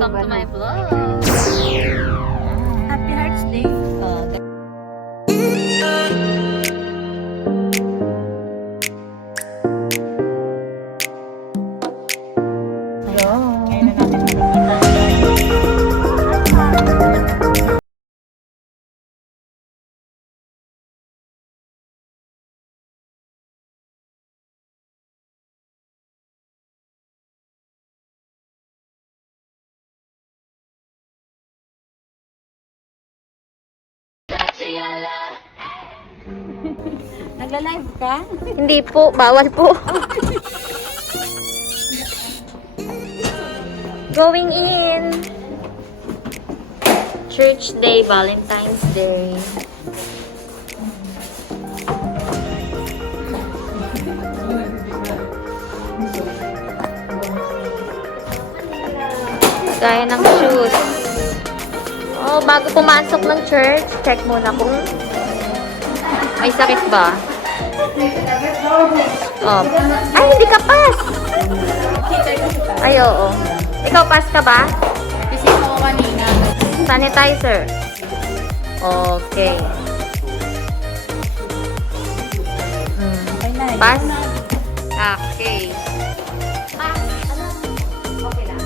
Welcome to my vlog. Happy Hearts Day. Kaya na natin makikita. Nagla-live ka? Hindi po, bawal po. Going in. Church Day, Valentine's Day. Gaya ng shoes. Oh, bago pumasok ng church, check muna kung may sakit ba. Oh. Ay, hindi ka pass! Ay, oo. Ikaw pass ka ba? Kasi ako kanina. Sanitizer. Okay. Okay na. Pass? Okay. Pass. Okay lang.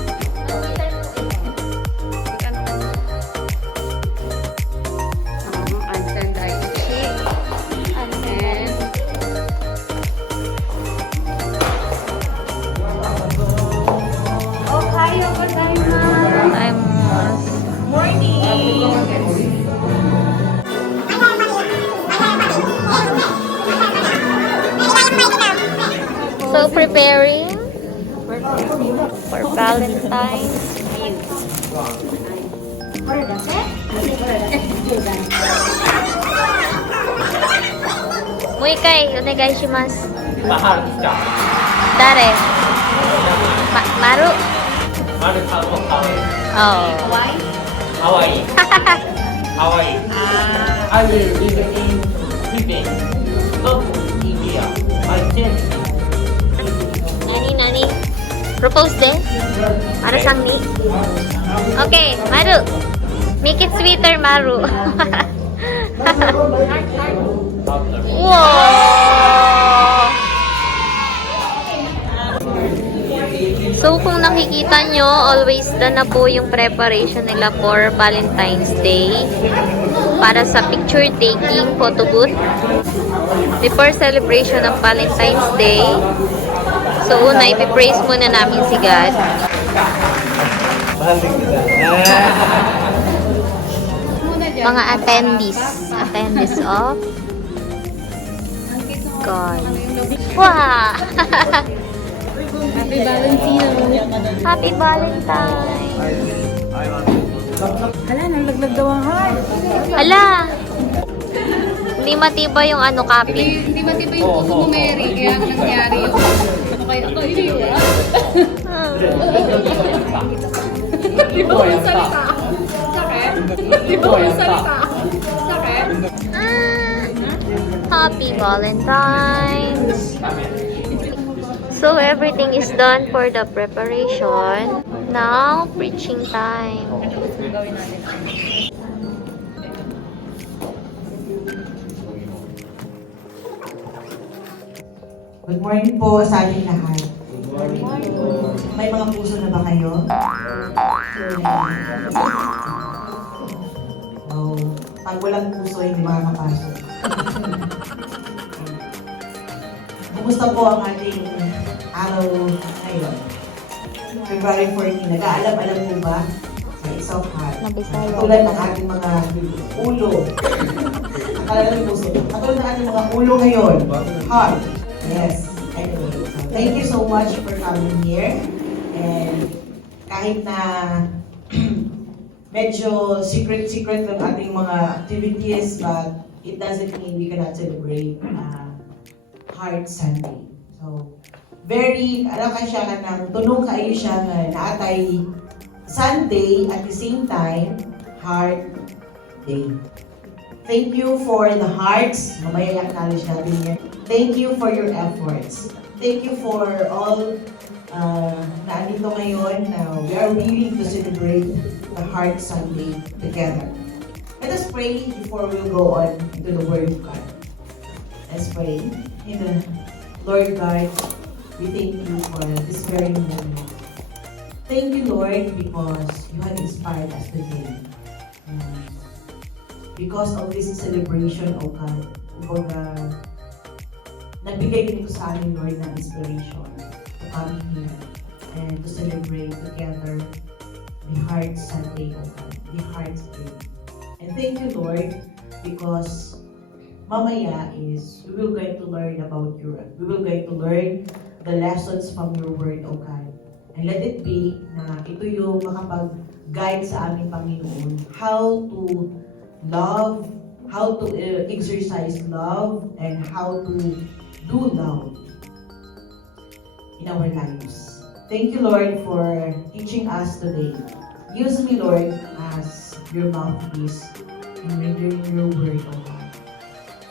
So, preparing for Valentine's Eve. Muikai, onegaishimasu. Dare? Maru? Oh. Hawaii. Hawaii. I will live in Philippines, not India. I change. Nani? Propose din? Para sang ni? Okay, Maru. Make it sweeter, Maru. Wow! So, kung nakikita nyo, always done na po yung preparation nila for Valentine's Day. Para sa picture taking, photo booth. Before celebration ng Valentine's Day. So, una, ipipraise muna namin si God. Mga attendees. Attendees of God. Wow! Happy Valentino. Happy Valentine! Hala, nalaglag daw ang heart. Ala! Hindi matibay yung ano, copy. Hindi matibay yung puso mo, Mary. Kaya nangyari yung... Ako, iniiwa. Di ba yung salita? Sakit? Di ba yung salita? Sakit? Happy Valentine's! So, everything is done for the preparation. Now, preaching time. Good morning po sa ating lahat. May mga puso na ba kayo? Oh, pag walang puso, hindi makakapasok. Kumusta po ang ating araw ngayon? February 14. Nag-aalam-alam po ba? Sa isang heart. Tulad ng ating mga ulo. Akala ng puso. Katulad ng ating mga ulo ngayon. Heart. Yes. Anyway, so thank you so much for coming here. And kahit na medyo secret ng ating mga activities, but it doesn't mean we cannot celebrate Heart Sunday. So, very, alam ka siya ka ng tunong kayo siya nga naatay Sunday at the same time, Heart Day. Thank you for the hearts. Mamaya i-acknowledge natin yan. Thank you for your efforts. Thank you for all na andito ngayon na we are willing to celebrate the Heart Sunday together. Let us pray before we go on into the Word of God. Let's pray. Lord God, we thank you for this very moment. Thank you, Lord, because you have inspired us today. Because of this celebration, O God, nagbigay nito sa amin, Lord, ng inspiration to come here and to celebrate together the Heart Sunday, O God, the Heart Day. And thank you, Lord, because mamaya is we will going to learn about we will going to learn the lessons from your word, O God. And let it be na ito yung makapag-guide sa aming Panginoon how to love, how to exercise love, and how to do love in our lives. Thank you, Lord, for teaching us today. Use me, Lord, as your mouthpiece in rendering your word, O God.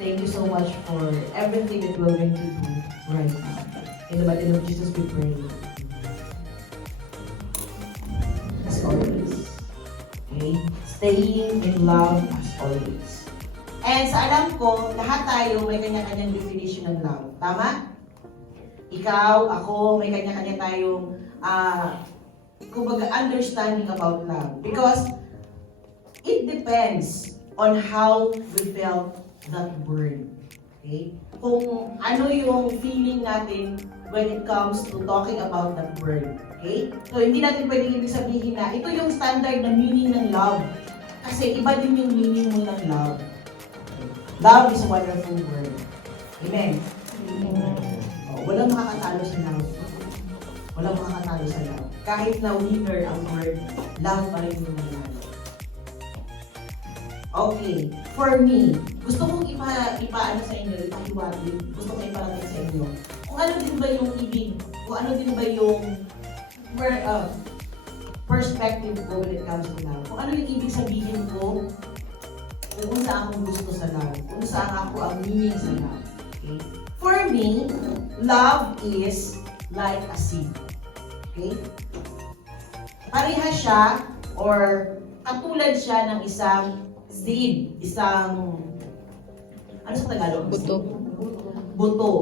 Thank you so much for everything that we're going to do right now. In the mighty name of Jesus, we pray. As always. Okay? Staying in love as always. And sa alam ko, lahat tayo may kanya-kanyang definition ng love. Tama? Ikaw, ako, may kanya-kanya tayong kumbaga understanding about love. Because it depends on how we felt that word. Okay? Kung ano yung feeling natin when it comes to talking about that word. Okay? So, hindi natin pwedeng ibig sabihin na ito yung standard na meaning ng love. Kasi iba din yung meaning mo ng love. Love is a wonderful word. Amen? Oh, walang makakatalo sa love. Walang makakatalo sa love. Kahit na winner ang word, love pa rin yung nangyari. Okay, for me, gusto kong ipaano sa inyo, ipahiwatig, gusto kong iparating sa inyo. Kung ano din ba yung ibig, kung ano din ba yung perspective ko when it comes to love. Kung ano yung ibig sabihin ko, kung saan akong gusto sa love, kung saan ako ang meaning sa love. Okay? For me, love is like a seed. Okay? Pareha siya or katulad siya ng isang seed, isang ano sa Tagalog? Buto. Buto.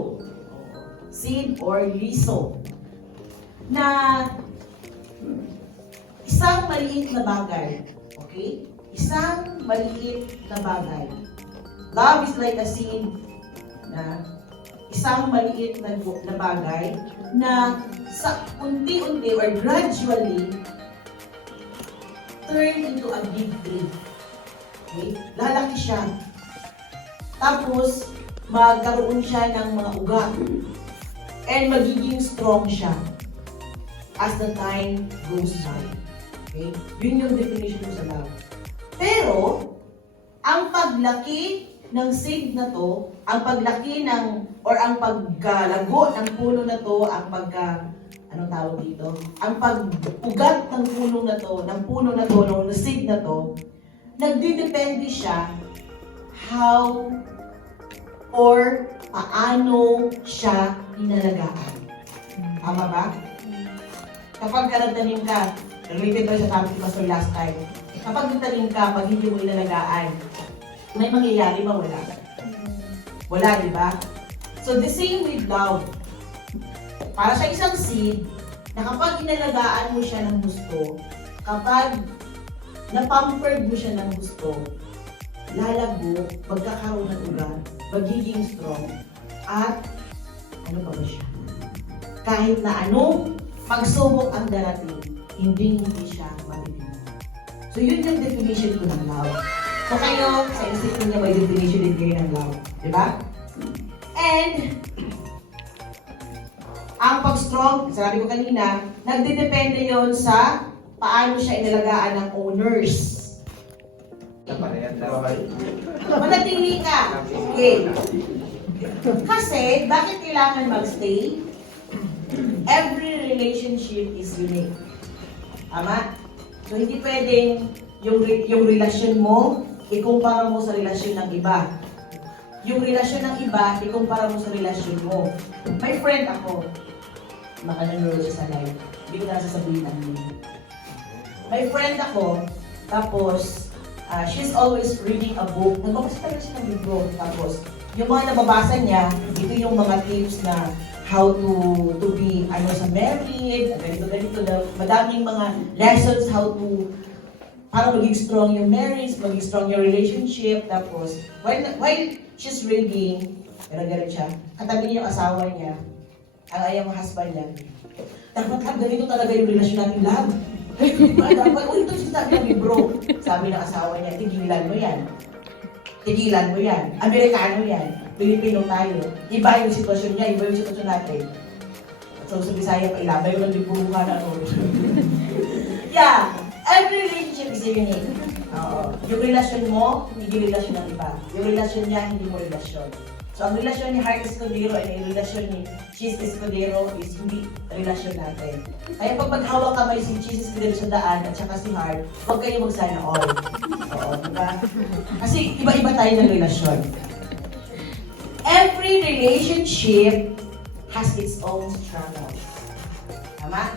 Seed or liso. Na isang maliit na bagay. Okay? Isang maliit na bagay. Love is like a seed na isang maliit na bagay na sa unti-unti or gradually turn into a big tree. Okay? Lalaki siya. Tapos, magkaroon siya ng mga ugat. And magiging strong siya as the time goes by. Okay? Yun yung definition ko sa love. Pero, ang paglaki ng seed na to, ang paglaki ng, or ang paggalago ng puno na to, ang anong tawag dito? Ang pag-ugat ng puno na to, ng seed na to, nagdidepende siya how or paano siya inalagaan. Tama ba? Kapag nagtanim ka, related to sa topic ko last time, kapag nagtanim ka, pag hindi mo inalagaan, may mangyayari ba? Wala. Wala, di ba? So the same with love. Para sa isang seed, na kapag inalagaan mo siya ng gusto, kapag na-pampered mo siya ng gusto, lalago, magkakaroon ng ugat, magiging strong, at ano pa ba siya? Kahit na anong pagsubok ang darating, hindi siya matitigil. So yun yung definition ko ng love. So kayo, sa isip niya may definition din kayo ng love. Diba? And, ang pag-strong, sabi ko kanina, nagdidepende yon sa paano siya inalagaan ng owners. Manatili ka. Okay. Kasi, bakit kailangan magstay? Every relationship is unique. Tama? So, hindi pwedeng yung relasyon mo, ikumpara mo sa relasyon ng iba. Yung relasyon ng iba, ikumpara mo sa relasyon mo. May friend ako. makananuro siya sa live. Hindi ko na sasabihin ang name. May friend ako, tapos she's always reading a book. Nagbabasa talaga siya ng libro. Tapos, yung mga nababasa niya, ito yung mga tips na how to be sa married, ganito, madaming mga lessons how to para maging strong yung marriage, maging strong yung relationship. Tapos, while she's reading, pero siya, katabi niya yung asawa niya, ang ayaw ng husband niya. Dapat ganito talaga yung relasyon natin, love. Dapat, ito sinasabi ng libro. Sabi ng asawa niya, tigilan mo yan. Tigilan mo yan. Amerikano yan. Pilipino tayo. Iba yung sitwasyon niya, iba yung sitwasyon natin. So, sa Bisaya pa, ilabay mo ng libro ka na. Yeah! Every relationship is unique. Oo. Yung relasyon mo, hindi relasyon ng iba. Yung relasyon niya, hindi mo relasyon. So, ang relasyon ni Heart Escudero at yung relasyon ni Cheese Escudero is hindi relasyon natin. Kaya pag maghawak kamay si Cheese Escudero sa daan at saka si Heart, huwag kayo magsana all. Oo, diba? Kasi iba-iba tayo ng relasyon. Every relationship has its own struggles. Tama?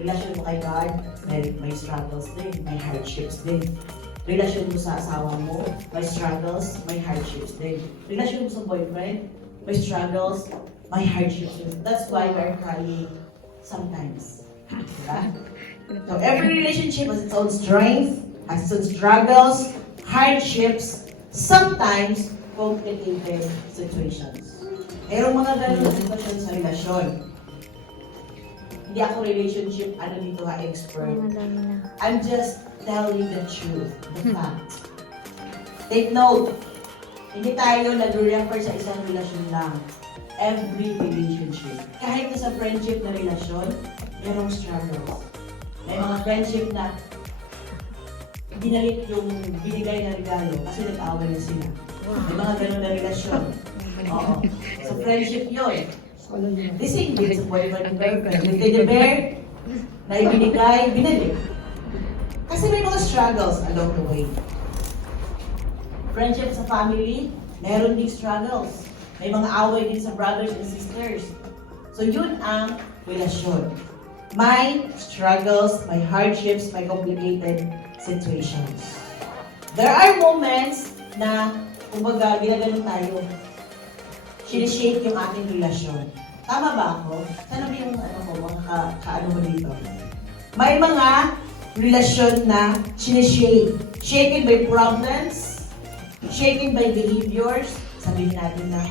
Relasyon mo kay God, may struggles din, may hardships din. Relasyon mo sa asawa mo, may struggles, may hardships din. Relasyon mo sa boyfriend, may struggles, may hardships din. That's why we're crying sometimes. Diba? So every relationship has its own strength, has its own struggles, hardships, sometimes complicated situations. Merong mga ganun na sitwasyon sa relasyon. Hindi ako relationship, dito expert. I'm just telling the truth, the fact. Take note, hindi tayo nag-refer sa isang relasyon lang. Every relationship. Kahit sa friendship na relasyon, merong struggles. May mga friendship na dinalit yung binigay na regalo kasi nag-away na sila. May mga ganun na relasyon. Oo. So friendship yun. The same with sa boyfriend and girlfriend. Yung teddy bear na ibinigay, binalik. Kasi may mga struggles along the way. Friendship sa family, meron ding struggles. May mga away din sa brothers and sisters. So yun ang relasyon. May struggles, may hardships, may complicated situations. There are moments na, kumbaga, ginaganon tayo. Sinishake yung ating relasyon. Tama ba ako? Sana ba yung mga kaano mo dito? May mga relasyon na sinishake. Shaken by problems, shaken by behaviors. Sabihin natin na,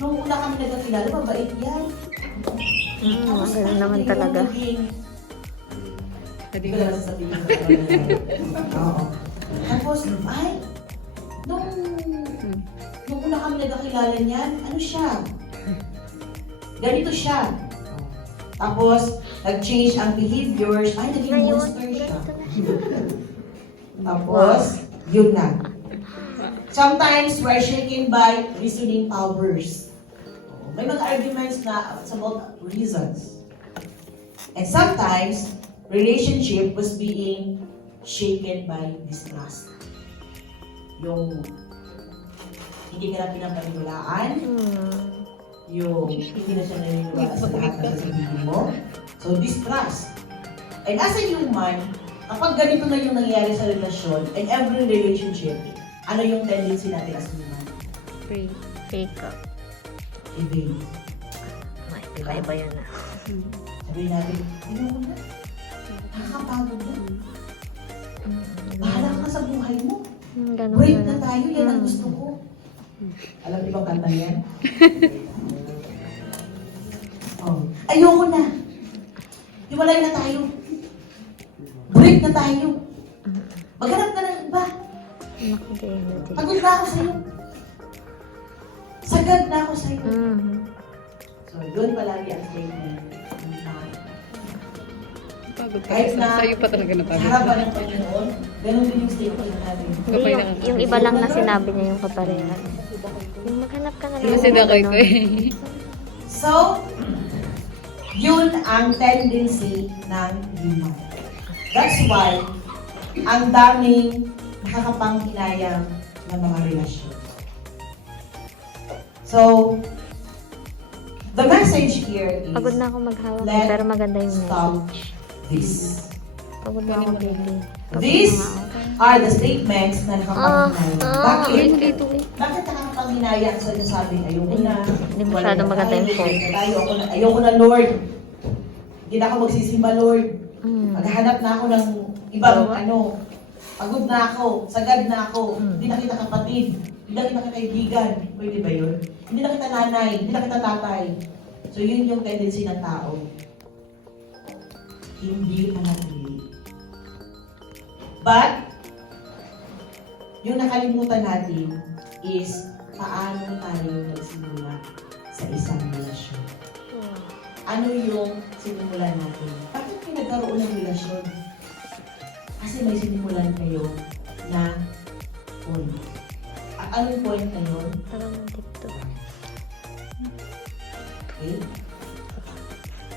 nung una kami nagkakilala, mabait yan. Tapos ganun naman talaga. Hindi ko lang sasabihin ko. Oo. Tapos, nung una kami nagkakilala niyan, ano siya? Ganito siya. Tapos, nag-change ang behaviors. Naging monster siya. Tapos, yun na. Sometimes, we're shaken by reasoning powers. May mga arguments na it's about reasons. And sometimes, relationship was being shaken by distrust. Yung hindi ka na pinapaniwalaan, yung hindi na siya naniniwala sa lahat ng sasabihin mo. So, distrust. And as a human, kapag ganito na yung nangyayari sa relasyon, and every relationship, ano yung tendency natin as human? Fake up. Ibig. Iba yan na. Sabihin natin, ayoko na. Nakakapagod na. Bahala ka sa buhay mo. Break na tayo, yan ang gusto ko. Alam niyo ba kanta yan? Ayoko na. Hiwalay na tayo. Break na tayo. Maghanap ka ng iba. Pagod na ako sa'yo. Sagad na ako sa'yo. So, doon palagi ang statement. Kahit na sa'yo pa talaga sa harapan ng Panginoon, ganun din yung statement natin. Yung iba lang na sinabi niya yung kaparehan. Yung maghanap ka na lang. Kasi dakoy ko eh. So, yun ang tendency ng human. That's why, ang daming nakakapanghinayang ng mga relasyon. So, The message here is, Pagod na ako maghawak, Let pero maganda yung stop message. this. Pagod na ako, baby. Pagod These na ako. are the statements na nakapanghinayang. Bakit? dito. Bakit nakakapanghinayang sa sinasabing ayoko na? Hindi masyado maganda yung phone. Ayoko na, Lord. Hindi na ako magsisimba, Lord. Mm. Maghahanap na ako ng ibang pagod na ako, sagad na ako, hindi na kita kapatid, hindi na kita kaibigan. Pwede ba yun? Hindi na kita nanay, hindi na kita tatay. So yun yung tendency ng tao. Hindi manatili. But, yung nakalimutan natin is paano tayo nagsimula sa isang relasyon. Ano yung sinimulan natin? Bakit pinagkaroon ng relasyon? Kasi may sinimulan kayo na point. Anong point na yun? Parang ng TikTok. Okay?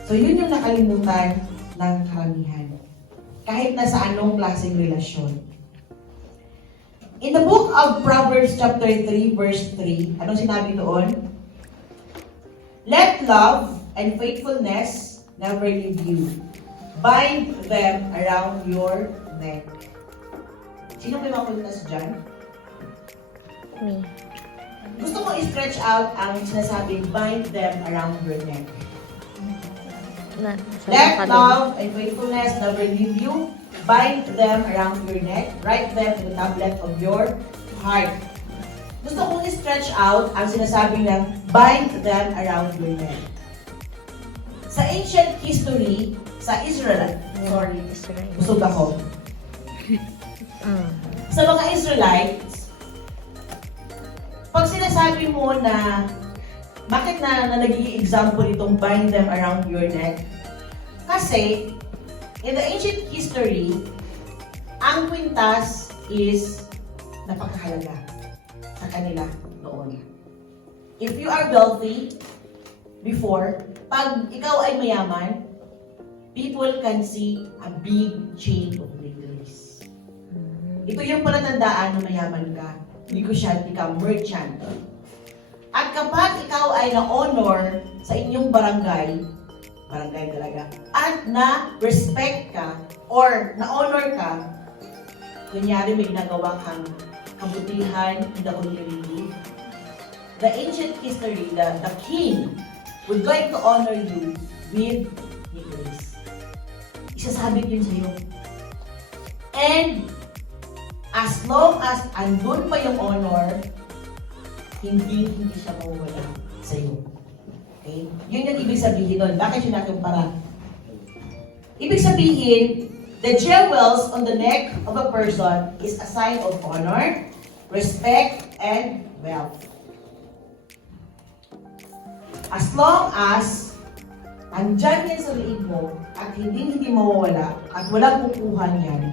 So yun yung nakalimutan ng karamihan. Kahit na sa anong klaseng relasyon. In the book of Proverbs chapter 3 verse 3, anong sinabi doon? Let love and faithfulness never leave you. Bind them around your neck. Sino may mapuntas dyan? Me. Gusto ko i-stretch out ang sinasabing bind them around your neck. Let love and faithfulness never leave you. Bind them around your neck. Write them in the tablet of your heart. Gusto kong i-stretch out ang sinasabing ng bind them around your neck. Sa ancient history, sa Israel, busog ako. Sa mga Israelites, pag sinasabi mo na bakit na naging example itong bind them around your neck? Kasi, in the ancient history, ang kwintas is napakahalaga sa kanila noon. If you are wealthy, before, pag ikaw ay mayaman, people can see a big chain of necklace. Ito yung palatandaan na mayaman ka. Negosyante ka, merchant. At kapag ikaw ay na-honor sa inyong barangay talaga, at na-respect ka, or na-honor ka, kunyari may ginagawa kang kabutihan in the community, the ancient history, the king would like to honor you with necklace. Isasabit yun sa'yo. And as long as andun pa yung honor, hindi siya mawawala sa'yo. Okay? Yun yung ibig sabihin nun. Bakit yun natin para? Ibig sabihin, the jewels on the neck of a person is a sign of honor, respect, and wealth. As long as andyan yan sa liig mo at hindi mawawala at walang kukuha niyan,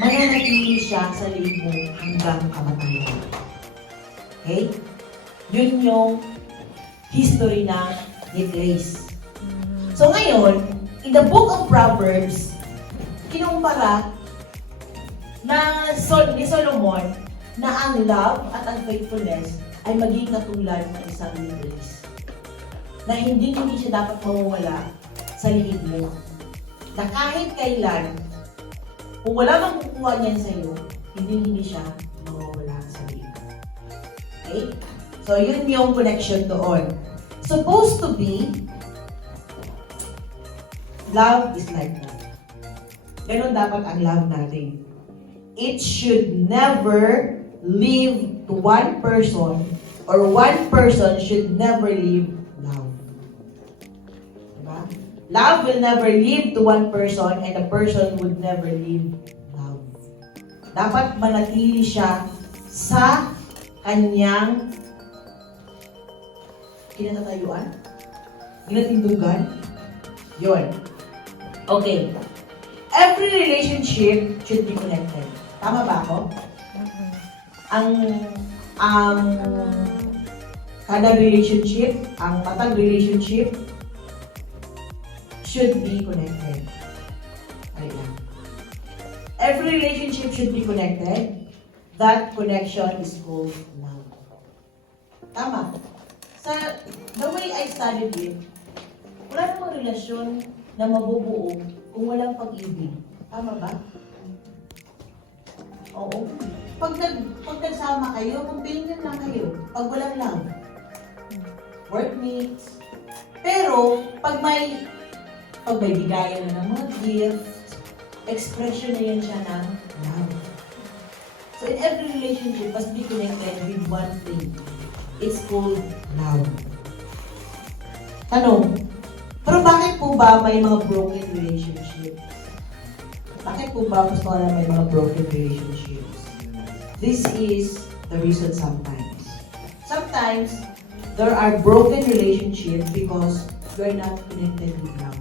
mananatili siya sa liig mo hanggang kamatayan. Okay? Yun yung history ng necklace. So ngayon, in the book of Proverbs, kinumpara ni Solomon na ang love at ang faithfulness ay maging katulad ng isang necklace. Na hindi siya dapat mawawala sa liig mo. Na kahit kailan, kung wala mang kukuha niyan sa'yo, hindi siya mawawala sa liig. Okay? So, yun yung connection doon. Supposed to be, love is like that. Ganon dapat ang love natin. It should never leave to one person, or one person should never leave love. Diba? Love will never leave to one person, and a person would never leave love. Dapat manatili siya sa kanyang kinatatayuan, kinatindugan. Yun. Okay. Every relationship should be connected. Tama ba ako? Ang kada relationship, ang matag relationship should be connected. Ay lang. Every relationship should be connected. That connection is called love. Tama. the way I studied it, wala namang relasyon na mabubuo kung walang pag-ibig. Tama ba? Oo. Pag nagsama kayo, companion lang kayo. Pag walang love, workmates. Pero, pag may bigayan na ng mga gifts, expression na yan siya ng love. So, in every relationship must be connected with one thing. It's called love. Tanong, pero bakit po ba may mga broken relationships? Bakit po ba gusto na may mga broken relationships? This is the reason sometimes. Sometimes, there are broken relationships because you are not connected with love.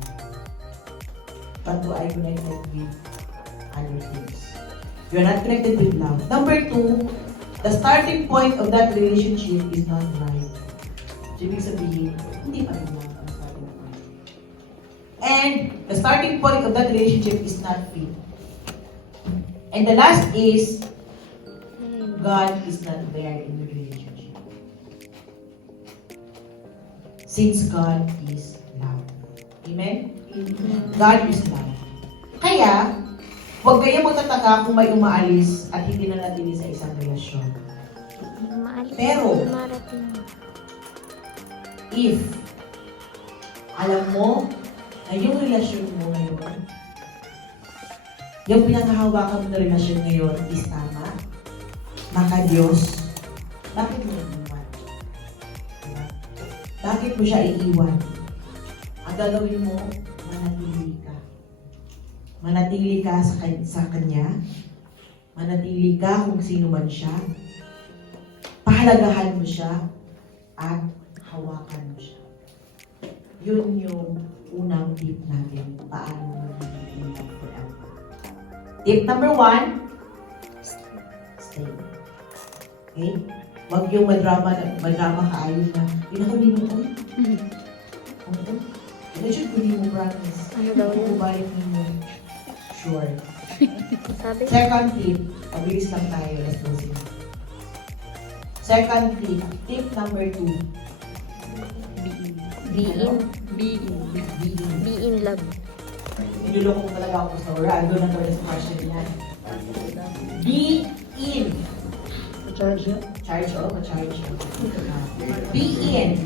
But do I connected with other things? You are not connected with love. Number 2, the starting point of that relationship is not right. So, ibig sabihin, hindi pa rin love ang starting point. And the starting point of that relationship is not fit. And the last is, God is not there in the relationship. Since God is love. Amen? God is love. Kaya, huwag kayo magtataka kung may umaalis at hindi na natili sa isang relasyon. Pero, if alam mo na yung relasyon mo ngayon, yung pinanghahawakan mo na relasyon ngayon is tama, maka Diyos, bakit mo iiwan? Diba? Bakit mo siya iiwan? Ang gagawin mo, manatili ka. Manatili ka sa Kanya. Manatili ka kung sino man siya. Pahalagahan mo siya at hawakan mo siya. Yun yung unang tip natin. Paano magiging in love forever. Tip number 1, stay. Okay? Huwag yung madrama kaayon na, pinakabinom ko. Oo. Ito siya kung mo promise. Ano daw yun? Bumalik mo. Sure. Sabi? Second tip, pabilis lang tayo, let's go see. Second tip, tip number 2. Be in. Be in love. Niluloko ko talaga ako sa oral. Doon na talaga sa question niya. Be in. Charge yun? Charge, oo. Charge. Be in.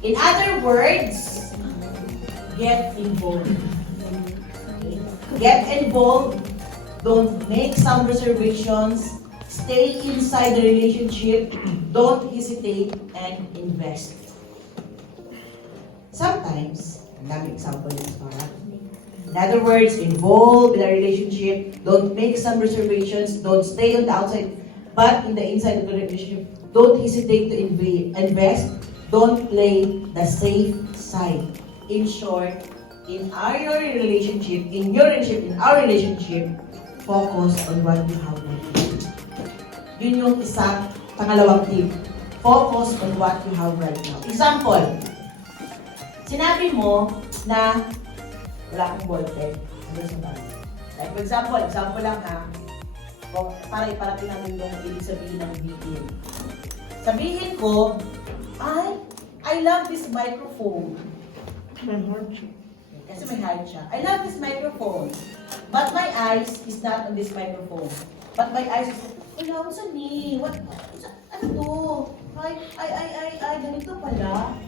In other words, get involved. Okay? Get involved. Don't make some reservations. Stay inside the relationship. Don't hesitate and invest. Sometimes, ang daming example yung parang. In other words, involved in a relationship. Don't make some reservations. Don't stay on the outside, but in the inside of the relationship. Don't hesitate to invest. Don't play the safe side. In short, in our relationship, in our relationship, focus on what you have right now. Yun yung pangalawang tip. Focus on what you have right now. Example, sinabi mo na wala akong ballpen. Like for example lang ha, para iparating natin yung ibig sabihin ng begin. Sabihin ko, I love this microphone. Kasi may heart siya. I love this microphone. But my eyes is not on this microphone. But my eyes is, ano sa ni? Ano to? Ay, ganito pala.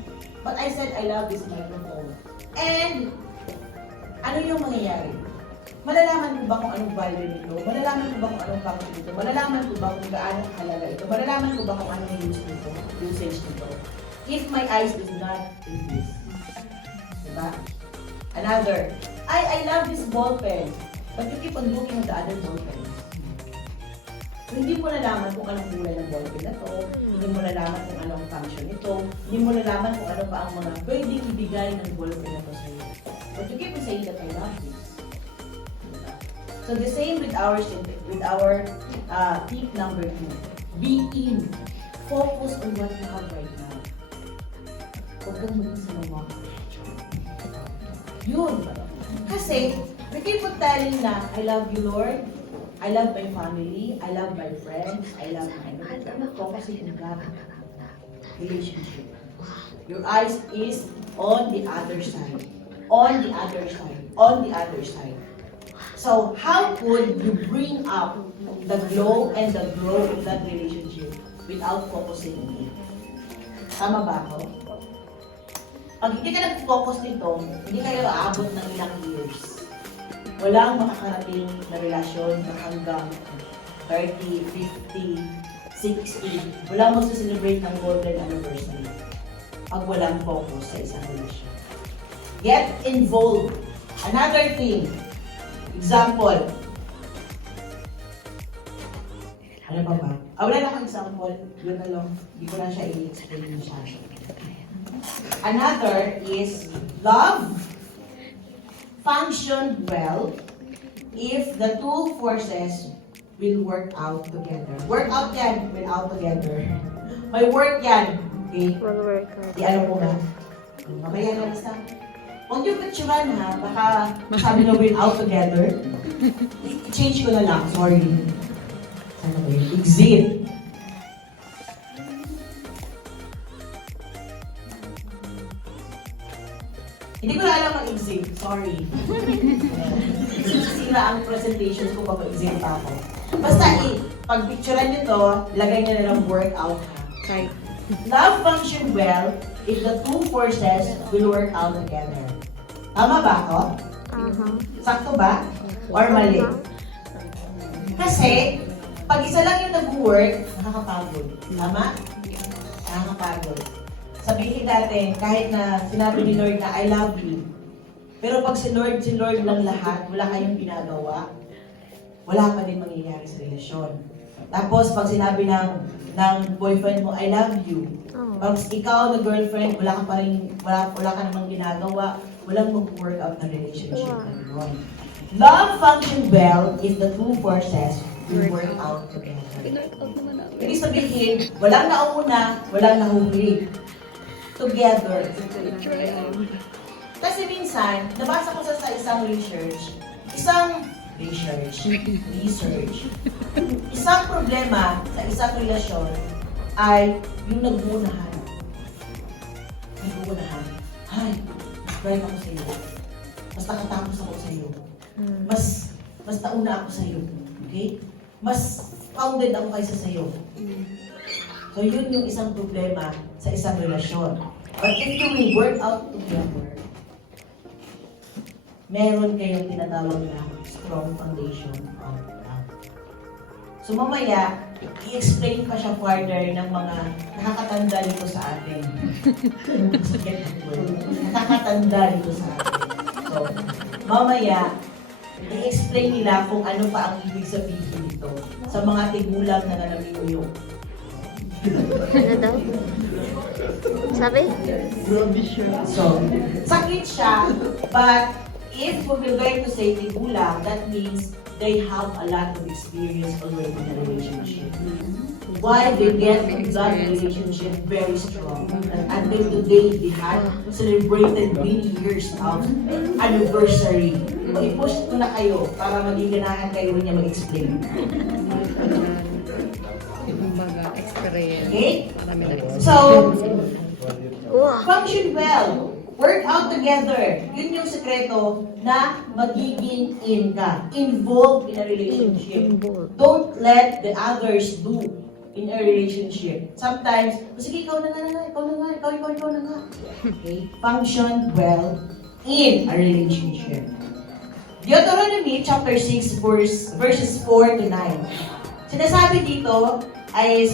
But I said, I love this microphone. And, ano yung mangyayari? Malalaman ko ba kung anong value nito? Malalaman ko ba kung anong function nito? Malalaman ko ba kung gaano halaga ito? Malalaman ko ba kung anong usage nito? If my eyes is not in this. Diba? Another, I love this ball pen. But you keep on looking at the other ball pen. So, hindi mo nalaman kung anong kulay ng ball pen na to. Hindi mo nalaman kung anong function nito. Hindi mo nalaman kung ano pa ang mga pwedeng ibigay ng ball pen na to sa'yo. But you keep on saying that I love this. So the same with our tip number 2. Be in. Focus on what you have right now. Huwag kang maging salawa. Yun. Kasi, we keep on telling na, I love you, Lord. I love my family. I love my friends. I love my focus on God. relationship. Your eyes is on the other side. On the other side. On the other side. So, how could you bring up the glow and the grow of that relationship without focusing on it? Tama ba ako? Pag hindi ka nag-focus nito, hindi kayo aabot ng ilang years. Walang makakarating na relasyon na hanggang 30, 50, 60. Wala mo sa celebrate ng golden anniversary pag walang focus sa isang relasyon. Get involved. Another thing. Example. Ano pa ba? Wala na akong example. Yun na lang. Hindi ko na siya i-explain masyado. Another is love function well if the two forces will work out together. Work out yan, will out together. May work yan. Okay? Will work out. Ano mo na? Mamaya na basta. Huwag yung picturean ha, baka sabi na will out together. I-change ko na lang, sorry. Sana ba yun? Exit. Hindi ko na alam ang exit, sorry. Sisira ang presentations ko pag exit pa ako. Basta pag picturean nyo to, lagay nyo na lang workout ha. Right. Love function well if the two forces will work out together. Tama ba ako? Sakto ba? Or mali? Kasi, pag isa lang yung nag-work, nakakapagod. Tama? Nakakapagod. Sabihin natin, kahit na sinabi ni Lord na I love you, pero pag si Lord lang lahat, wala kayong ginagawa, wala pa din mangyayari sa relasyon. Tapos, pag sinabi ng boyfriend mo, I love you, pag ikaw na girlfriend, wala ka namang ginagawa, walang mag-work out na relationship na yun. Love function well if the two forces will work out together. Ibig sabihin, walang nauna, walang nahuli. Together. Kasi minsan, nabasa ko sa isang research, isang problema sa isang relasyon ay yung nagbunahan. Ay, right ako sa iyo. Mas nakatapos ako sa iyo. Mas nauna ako sa iyo. Okay? Mas founded ako kaysa sa iyo. So, yun yung isang problema sa isang relasyon. But if you will work out together, meron kayong tinatawag na strong foundation of love. So, mamaya, i-explain pa siya further ng mga nakakatanda dito sa atin. Nakakatanda dito sa atin. So, mamaya, i-explain nila kung ano pa ang ibig sabihin dito sa mga tigulang na nanamimuyok. Ano daw? Sabi? So, sakit siya, but if we're going to say tigulang, that means they have a lot of experience already in a relationship. Why they get that relationship very strong. And until today, they had celebrated many years of anniversary. I-push ko na kayo para maging ganahan kayo niya mag-explain. Experience. Okay? So, function well. Work out together. Yun yung sekreto na magiging in ka. Involved in a relationship. Don't let the others do in a relationship. Sometimes, sige, ikaw na nga. Okay? Function well in a relationship. Deuteronomy chapter 6 verses 4 to 9. Sinasabi dito ay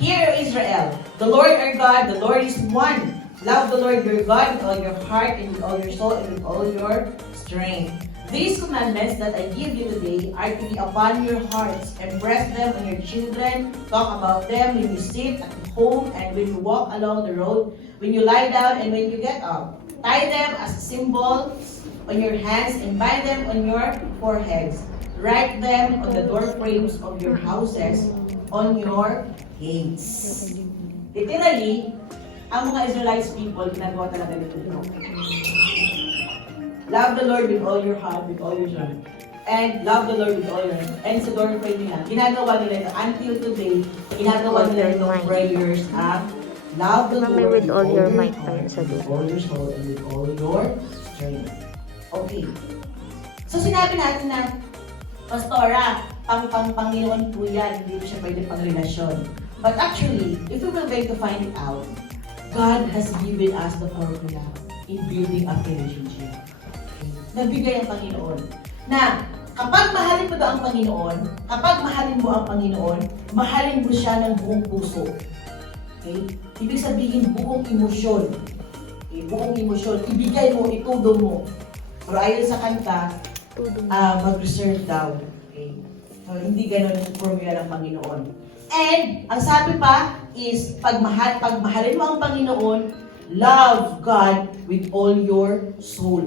Hear, Israel, the Lord our God, the Lord is one. Love the Lord your God with all your heart and with all your soul and with all your strength. These commandments that I give you today are to be upon your hearts. Impress them on your children. Talk about them when you sit at home and when you walk along the road, when you lie down and when you get up. Tie them as symbols on your hands and bind them on your foreheads. Write them on the door frames of your houses, on your gates. Literally, ang mga Israelites people, ginagawa talaga nito. Love the Lord with all your heart, with all your soul. and love the Lord with all your heart. And sa door prayer nila, ginagawa nila ito. Until today, ginagawa nila itong prayers at love the Mami, Lord with all your might heart, pa yun sa with dulo. all your soul, and with all your strength. Okay. So sinabi natin na, Pastora, Panginoon po yan, hindi po siya pwede pang relasyon. But actually, if we will going to find it out, God has given us the formula in building a relationship. Okay? Nabigay ang Panginoon. Na, kapag mahalin mo daw ang Panginoon, kapag mahalin mo ang Panginoon, mahalin mo siya ng buong puso. Okay? Ibig sabihin, buong emosyon. Okay? Buong emosyon. Ibigay mo, itudo mo. Pero ayon sa kanta, mag-reserve daw. Okay? So, hindi ganun ang formula ng Panginoon. And, ang sabi pa is, pag mahalin mo ang Panginoon, love God with all your soul.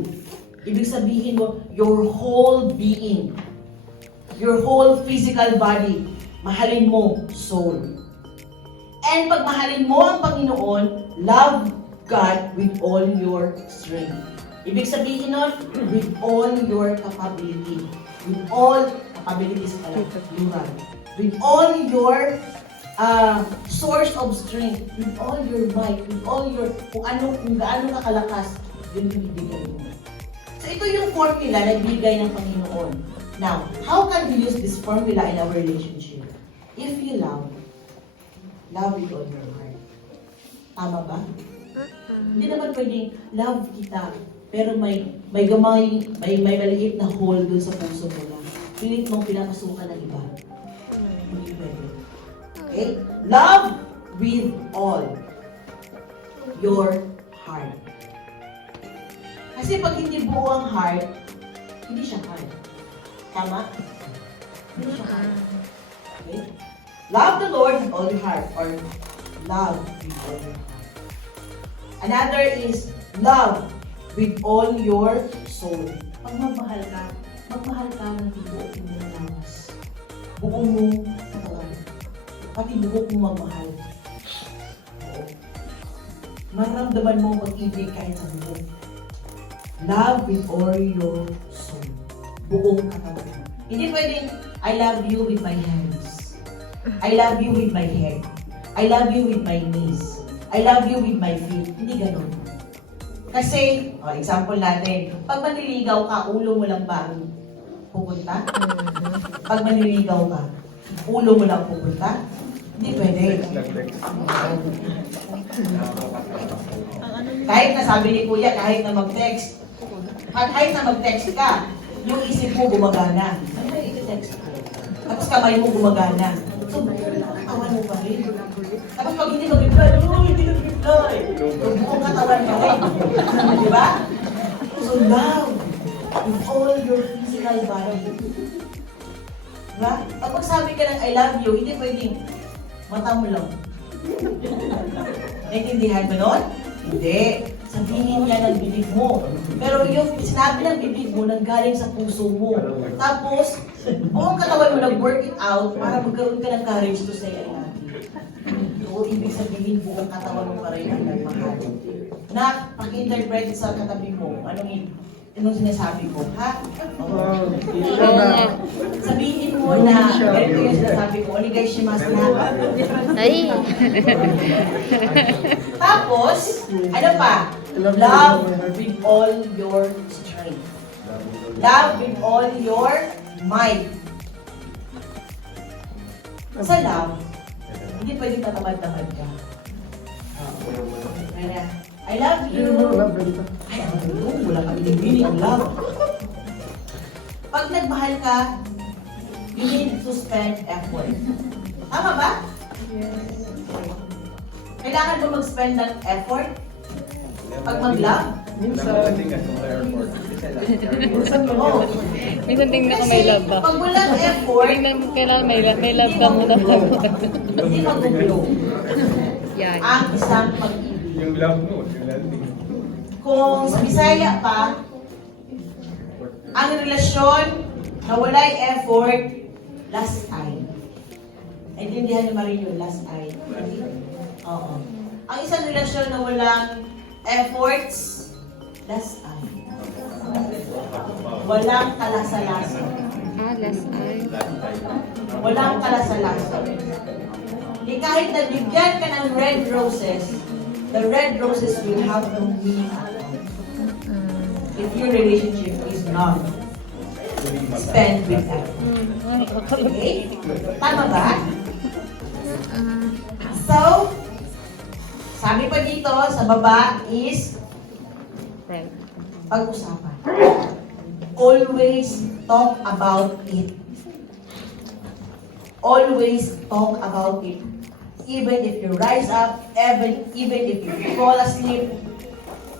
Ibig sabihin mo, your whole being, your whole physical body, mahalin mo soul. And pag mahalin mo ang Panginoon, love God with all your strength. Ibig sabihin nun, with all your capability. With all capabilities pala, plural. With all your source of strength, with all your might, with all your, kung gaano ka kalakas, yun yung ibigay mo. So ito yung formula na ibigay ng Panginoon. Now, how can we use this formula in our relationship? If you love with all your heart. Tama ba? Hindi naman pwedeng love kita, pero may maliit na hole dun sa puso mo na pilit mong pinapasukan ng iba. Hindi pwede. Okay? Love with all your heart. Kasi pag hindi buo ang heart, hindi siya heart. Tama? Hindi siya heart. Okay? Love the Lord with all your heart, or love with all your heart. Another is love with all your soul. Pag magmahal ka ng buo mo ng lawas. Buo mo katawan. Pati buo mo magmahal. Oo. Maramdaman mo ang pag-ibig kahit sa buo. Love with all your soul. Buong katawan. Hindi pwedeng, I love you with my hands. I love you with my head. I love you with my knees. I love you with my feet. Hindi ganun. Kasi, example natin, pag manliligaw ka, ulo mo lang ba ang pupunta? Pag manliligaw ka, ulo mo lang pupunta? Hindi pwede. Kahit na sabi ni Kuya, kahit na mag-text ka, yung isip mo gumagana. Ano yung i-text ko? Tapos kamay mo gumagana. So, katawan mo pa rin. Tapos pag hindi mag-reply, hindi nag-reply. So, buong katawan ka rin. Di ba? So, love with all your physical body. Diba? Kapag sabi ka ng I love you, hindi pwedeng mata mo lang. Naintindihan mo nun? Hindi. Sabihin niya ng bibig mo. Pero yung sinabi ng bibig mo, nanggaling sa puso mo. Tapos, buong katawan mo nag-work it out para magkaroon ka ng courage to say I love you. So, ibig sabihin, buong katawan mo pa rin ang nagmahal. Na, paki-interpret sa katabi mo, anong sinasabi ko, ha? Sabihin mo na, ganito yung sinasabi ko, onegaishimasu na. Ay! Tapos, ano pa? Love with all your strength. Love with all your might. Sa love, hindi pwedeng tatamad-tamad ka. I love you. Ay, wala kang binibili ang love. Pag nagmahal ka, you need to spend effort. Tama ba? Yes. Kailangan ba mag-spend ng effort? Pag mag-love? Minsan tingnan ko may love ba? Pag walang effort, Kailangan may love ka muna. hindi magugulo Yan. ang isang pag-ibig. Yung love mo, yung landing. Kung sa Bisaya pa, ang relasyon na walay effort, last time. Naintindihan niyo Marie yung last time? Oo. Ang isang relasyon na walang efforts, last time. Walang kalasa-lasa. Alas ay. Walang kalasa-lasa. Kahit nabigyan ka ng red roses, the red roses will have no meaning at all. If your relationship is not spent with that. Okay? Tama ba? So, sabi pa dito sa baba is pag-usapan. Always talk about it. Always talk about it. Even if you rise up, even if you fall asleep,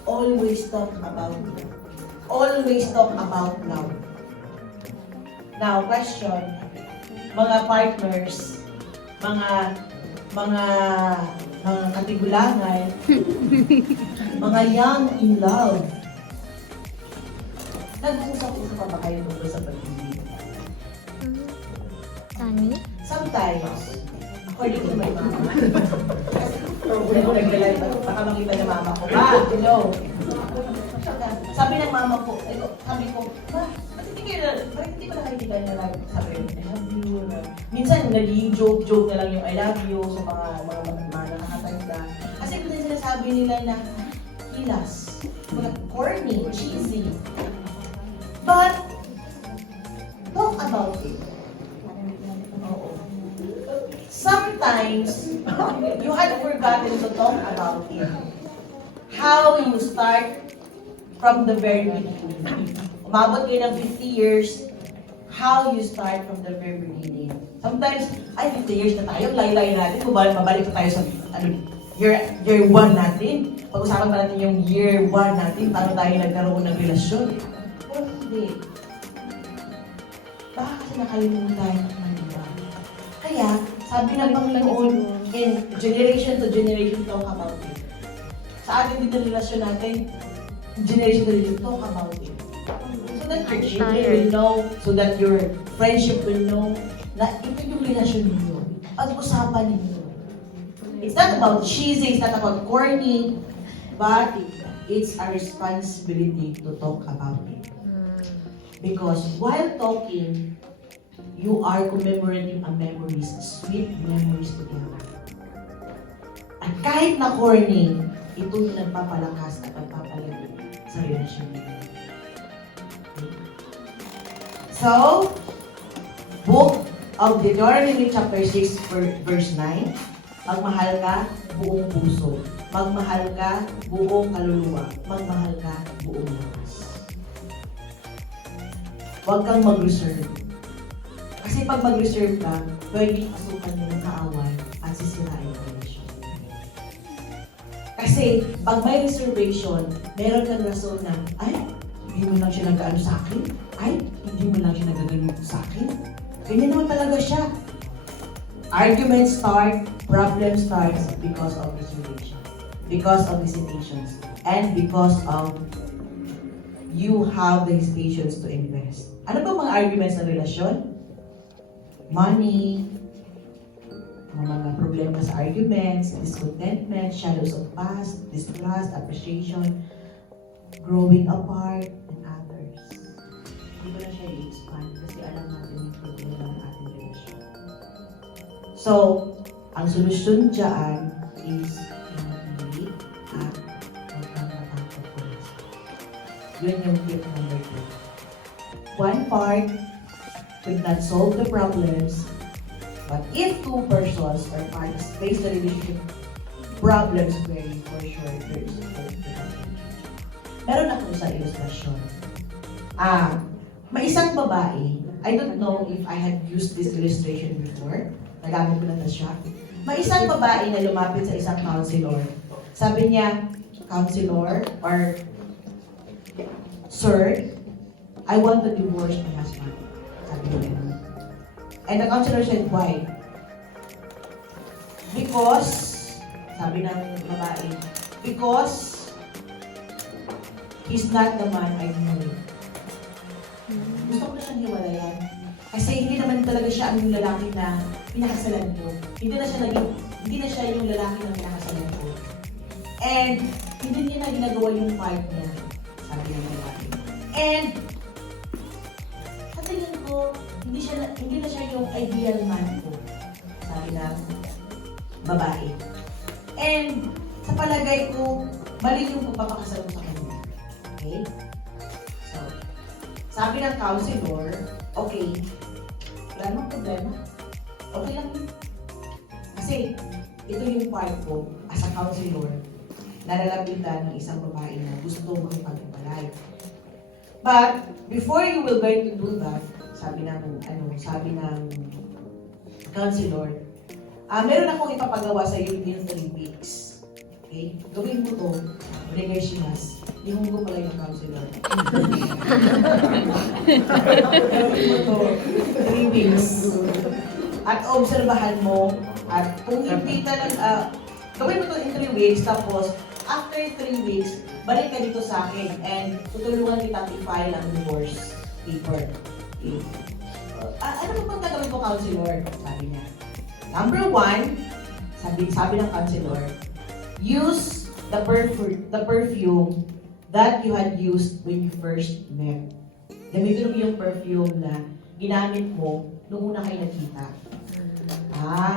always talk about it. Always talk about love. Now, question, mga partners, mga katigulangan, mga young in love, nag-uusap-usap pa ba kayo tungkol sa pag-ibig? Tani? Sometimes, according to my mama, kasi ako nag-live, baka makita ng mama ko, hello. Sabi ng mama ko, sabi ko, bakit hindi ko nakikita niya lang, sabi ko, I love you. Minsan, naging joke na lang yung I love you sa mga nakatanda. Kasi kung sinasabi nila na kilas, corny, cheesy. But, talk about it. Sometimes, you had forgotten to talk about it. How you start from the very beginning. Umabot kayo ng 50 years, how you start from the very beginning. Sometimes, 50 years na tayo, layo-layo natin, mabalik tayo sa year 1 natin. Pag-usapan pa natin yung year 1 natin, paano tayo nagkaroon ng relasyon. O hindi. Baka kasi nakalimutan ng iba. Kaya, sabi ng Panginoon, in generation to generation, talk about it. Sa atin dito relasyon natin, generation to generation, talk about it. So that your children will know, so that your friendship will know, na ito yung relasyon ninyo. Pag-usapan ninyo. It's not about cheesy, it's not about corny, but it's a responsibility to talk about it. Because while talking, you are commemorating a memories, sweet memories together. At kahit na corny, ito yung nagpapalakas at nagpapalagay sa relasyon ninyo. So, Book of Deuteronomy chapter 6 verse 9, magmahal ka buong puso, magmahal ka buong kaluluwa, magmahal ka buong lakas. Huwag kang mag-reserve. Kasi pag mag-reserve ka, pwede pasukan mo ng kaaway at sisirain ang relasyon. Kasi pag may reservation, meron kang rason na, ay, hindi mo lang siya nag-ano sa akin. Ay, hindi mo lang siya nagagano sa akin. Ganyan naman talaga siya. Arguments start, problems starts because of reservation, because of hesitations, and because of you have the hesitations to invest. Ano ba mga arguments sa relasyon? Money, mga problema sa arguments, discontentment, shadows of past, distrust, appreciation, growing apart, and others. Hindi ko na siya i-expand kasi alam natin yung problema ng ating relasyon. So, ang solusyon dyan is hindi at magkakatakot ko. Yun yung tip number 2. One part could not solve the problems, but if two persons or parties face the relationship problems, very for sure there is hope. Meron ako sa ilustrasyon. May isang babae, I don't know if I had used this illustration before, nagamit ko na siya. May isang babae na lumapit sa isang counselor. Sabi niya, counselor or sir, I want to divorce my husband. Sabi niya. And the counselor said, why? Because, sabi ng babae, because he's not the man I know. Gusto ko na siyang hiwalayan. Kasi hindi naman talaga siya ang lalaki na pinakasalan ko. Hindi na siya yung lalaki na pinakasalan ko. And hindi niya na ginagawa yung part niya. Sabi ng babae. And sa tingin ko, hindi na siya yung ideal man ko. Sabi ng babae. And sa palagay ko, mali yung pagpapakasal mo sa kanya. Okay? So, sabi ng counselor, okay, wala namang problema. Okay lang yun. Kasi, ito yung part ko as a counselor na lalapitan ng isang babae na gusto makipaghiwalay. But, before you will going to do that, sabi ng counselor, meron akong ipapagawa sa iyo in 3 weeks. Okay? Gawin mo to, Regashimas. Ihong ko pala yung counselor. Gawin mo to, 3 weeks. At obserbahan mo, at kung hindi talaga, gawin mo to in 3 weeks, tapos, after 3 weeks, balik ka dito sa akin and tutulungan kita i-file ang divorce paper. Okay. Ano mo pang gagawin ko, counselor? Sabi niya. Number 1, sabi ng counselor, use the perfume that you had used when you first met. Gamitin mo yung perfume na ginamit mo nung una kayo nagkita.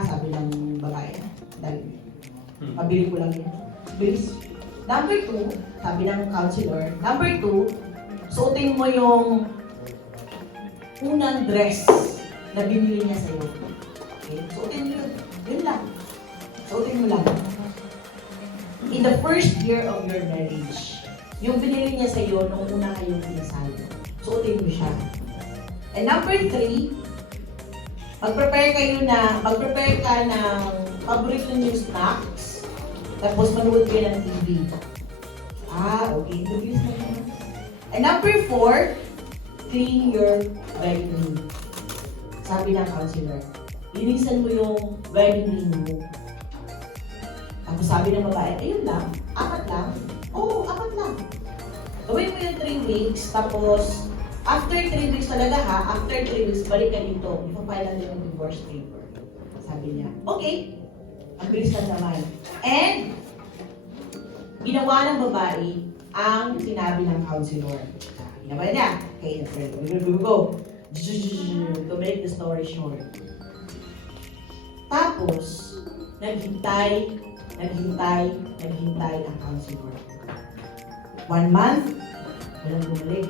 Sabi ng babae. Dahil, pabili ko lang yun. Bilis. Number 2, sabi ng counselor, number 2, suotin mo yung unang dress na binili niya sa'yo. Okay? Suotin mo yun. Yun lang. Suotin mo lang. In the first year of your marriage, yung binili niya sa'yo nung una kayong kinasal, suotin mo siya. And number 3, mag-prepare ka ng paborito niyong snacks, tapos manood kayo ng TV. Okay. Introduce mo naman. And number 4, clean your wedding ring. Sabi ng counselor, linisan mo yung wedding ring mo. Tapos sabi ng babae, ayun lang, 4 lang. Oo, 4 lang. Gawin mo yung 3 weeks, tapos after 3 weeks talaga after 3 weeks, balik ka dito. Ipapile lang din yung divorce paper. Sabi niya, okay. Ang bilis lang naman. And, ginawa ng babae ang sinabi ng counselor. Ginawa niya. Okay, go. To make the story short. Tapos, naghintay ang counselor. 1 month, walang bumalik.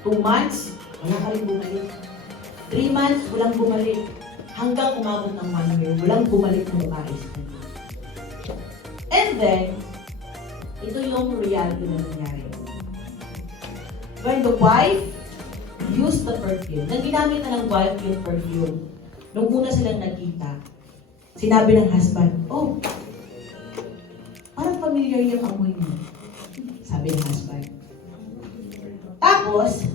2 months, walang ka rin bumalik. 3 months, walang bumalik. Hanggang umabot ng 1 year, walang bumalik ng babae sa kanya. And then, ito yung reality na nangyari. When the wife used the perfume, nang ginamit na ng wife yung perfume, nung una silang nagkita, sinabi ng husband, oh, parang familiar yung amoy mo. Sabi ng husband. Tapos,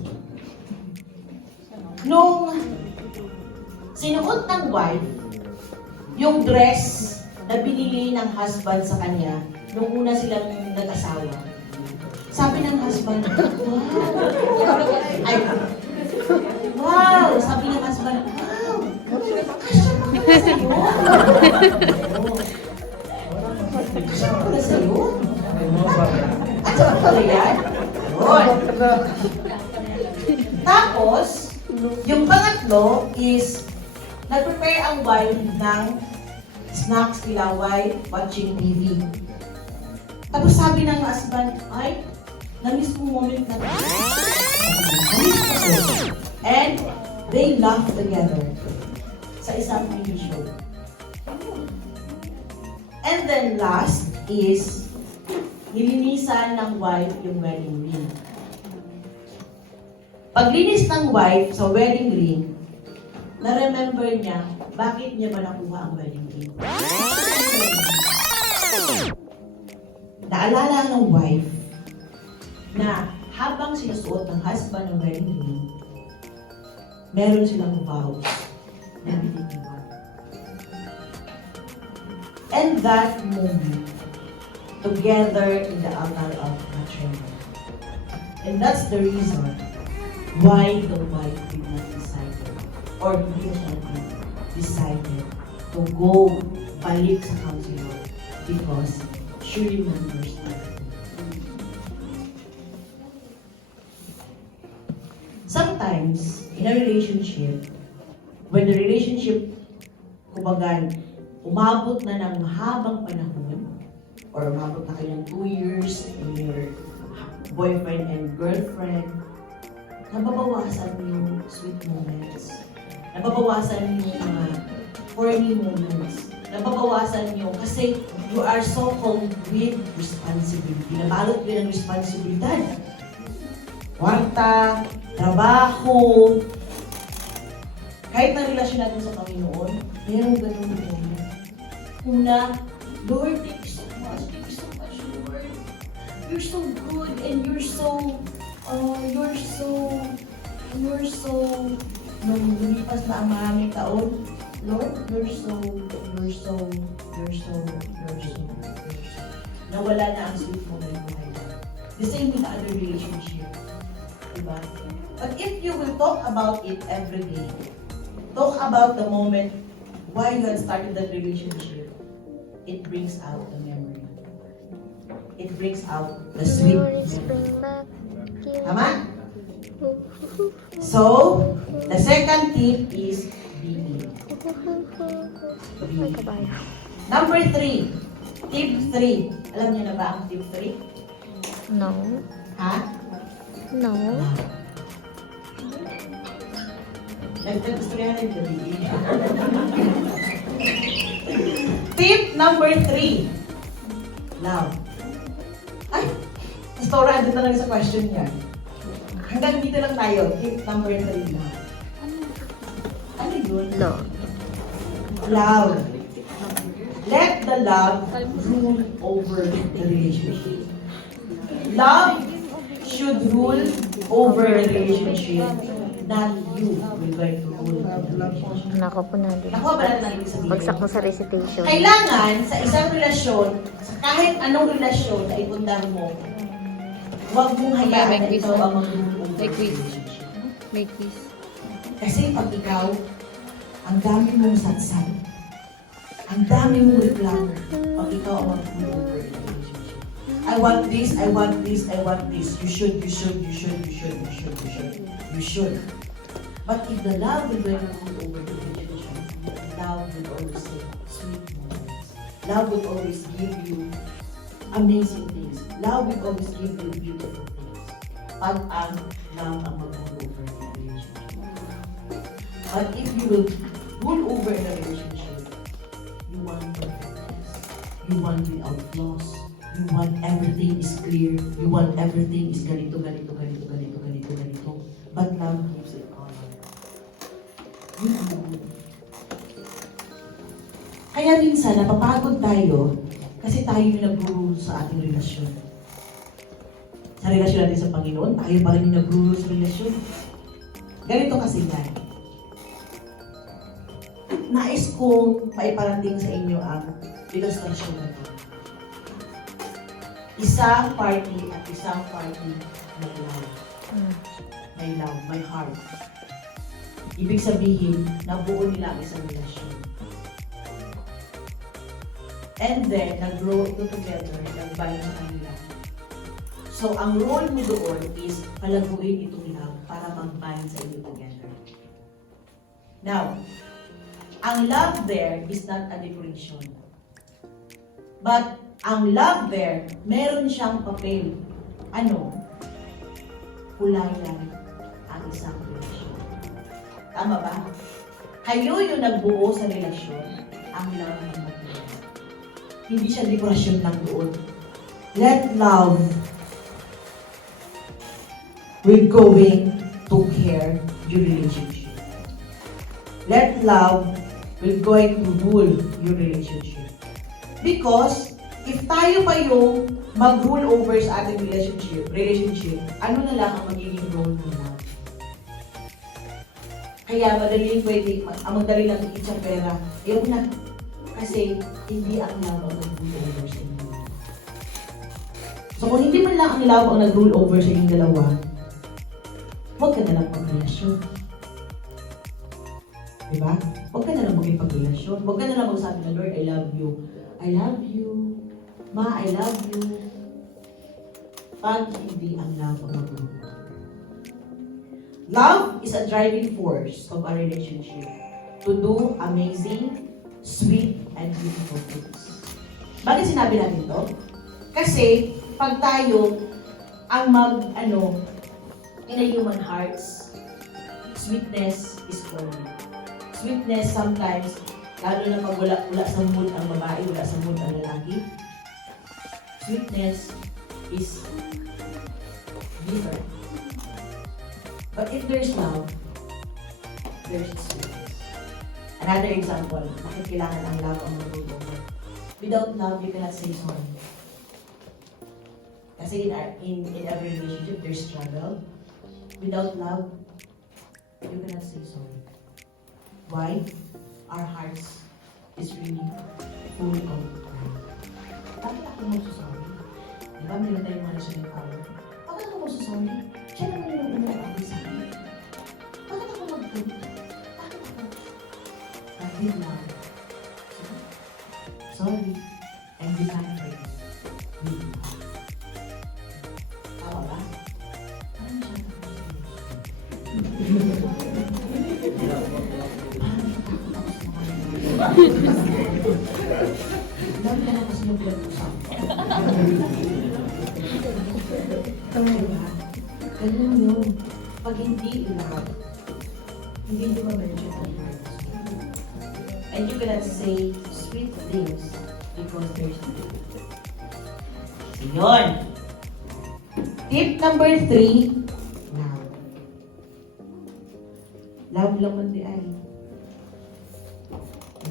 nung sinuot ng wife yung dress na binili ng husband sa kanya nung una silang nag-asawa. Sabi ng husband, wow! Sabi ng husband, wow! Kasya pa pala sa'yo? Kasya pa pala sa'yo? At saan pala yan? Tapos, yung pangatlo is nag-prepare ang wife ng snacks nila while watching TV. Tapos sabi ng husband, ay, na-miss ko moment na na-miss ko. And they laugh together sa isang TV show. And then last is nilinisan ng wife yung wedding ring. Paglinis ng wife sa wedding ring, na-remember niya bakit niya ba nakuha ang wedding ring. Naalala ng wife na habang sinusuot ng husband ng wedding ring, meron silang vows na binibigyan. And that moment, together in the altar of matrimony. And that's the reason why the wife did not decide, or hindi na siya decided to go balik sa counselor because she remembers that. Sometimes, sometimes, in a relationship, when the relationship, kumbaga, umabot na ng mahabang panahon, or umabot na kayo ng 2 years in your boyfriend and girlfriend, nababawasan yung sweet moments. Nababawasan yung mga corny moments. Nababawasan yung, kasi you are so cold with responsibility. Nabalot yun ng responsibilidad. Kwarta, trabaho. Kahit na relasyon natin sa Panginoon, mayroong ganun moment. Una, Lord, thank you so much, Lord. You're so good and you're so, nung lumipas na ang maraming taon, Lord, you're so. Nawala na ang sweet moment mo ngayon. The same with other relationship. Diba? But if you will talk about it every day, talk about the moment why you had started that relationship, it brings out the memory. It brings out the sweet Memories memory. bring back you. Tama? So, the second tip is be. Ay, kabayo. Number 3. Tip 3. Alam niyo na ba ang tip 3? No. Ha? No. Gusto niya rin gabi. Tip number 3. Love. Ay! Nastorado talaga sa question niya. Hanggang dito lang tayo. Tip number 3 na. Ano yun? Love. Love. Let the love rule over the relationship. Love should rule over the relationship, not you will going to rule the relationship. Nako po natin. Nakuha ba natin ang ibig sabihin? Bagsak mo sa recitation. Kailangan sa isang relasyon, sa kahit anong relasyon na ipundar mo, huwag mong hayaan na ikaw ang mag-rule over the relationship. Make this. Kasi pag ikaw, ang dami mong satsat, ang dami mong reklamo, pag ikaw ang mag-rule over the relationship. I want this, I want this, I want this. You should. But if the love will rule over the relationship, love will always say sweet moments. Love will always give you amazing things. Love will always give you beautiful things. Pag ang love ang mag-rule over the relationship. But if you will rule over the relationship, you want perfectness. You want without flaws. You want everything is clear. You want everything is ganito. But love gives it all. Kaya minsan, napapagod tayo kasi tayo yung nag-rule sa ating relasyon. Sa relasyon natin sa Panginoon, tayo pa rin yung nag-rule sa relasyon. Ganito kasi yan. Nais kong maiparating sa inyo ang ilustrasyon na ito. Isang party at isang party may love. May love, may heart. Ibig sabihin, nabuo nila ang isang relasyon. And then, nag-grow ito together, nag-bind sa kanila. So, ang role mo doon is palaguin itong love para mag-bind sa inyo together. Now, ang love there is not a decoration. But, ang love there, meron siyang papel. Ano? Kulayan ang isang relasyon. Tama ba? Kayo yung nagbuo sa relasyon, ang love ng mag-iwan. Hindi siya dekorasyon lang doon. Let love will going to care your relationship. Let love will going to rule your relationship. Because, if tayo pa yung mag-rule over sa ating relationship, ano na lang ang magiging role ng love? Kaya madali lang ikit sa pera. Ayaw na. Kasi hindi ang love ang nag-rule over sa inyo. So kung hindi man lang ang love ang nag-rule over sa inyong dalawa, huwag ka na lang pag-relasyon. Diba? Huwag ka na lang maging-pag-relasyon. Huwag ka na lang magsabi na, Lord, I love you. I love you. Ma, I love you. Pag hindi ang love ang mag-rule. Love is a driving force of a relationship to do amazing, sweet, and beautiful things. Bakit sinabi natin to? Kasi, pag tayo ang in a human hearts, sweetness is forming. Sweetness sometimes, lalo na pag wala sa mood ang babae, wala sa mood ang lalaki, sweetness is different. But if there's love, there's sweetness. Another example, bakit kailangan ang love ang mag-over? Without love, you cannot say sorry. Kasi in every relationship, there's struggle. Without love, you cannot say sorry. Why? Our hearts is really full of pride. Bakit ako magsasorry? Diba, meron tayong mga national power. Bakit ako magsasorry? Siya naman yung umulapag sa akin. Bakit ako mag-good? Bakit ako? But with love, sorry, and we can't forget. With love. Tawa ba? Parang siya Dami ka na kasi yung pinag-usap. Diba? Ganun yun. Pag hindi love, hindi mo ma-mention ang words. And you cannot say sweet things because there's no. So yun. Tip number 3, love. Love lang man di ay.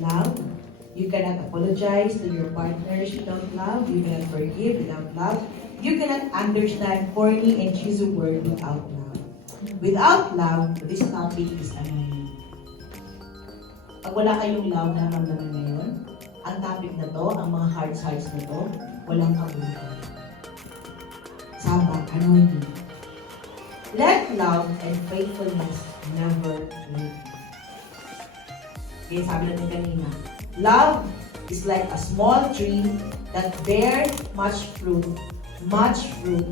Love. You cannot apologize to your partners without love. You cannot forgive without love. You cannot understand corny and cheesy word without love. Without love, this topic is annoying. Pag wala kayong love na naman ngayon, ang topic na to, ang mga hearts na to, walang kabuluhan. Saba, annoying. Let love and faithfulness never leave. Okay, sabi natin kanina, love is like a small tree that bears much fruit, much fruit,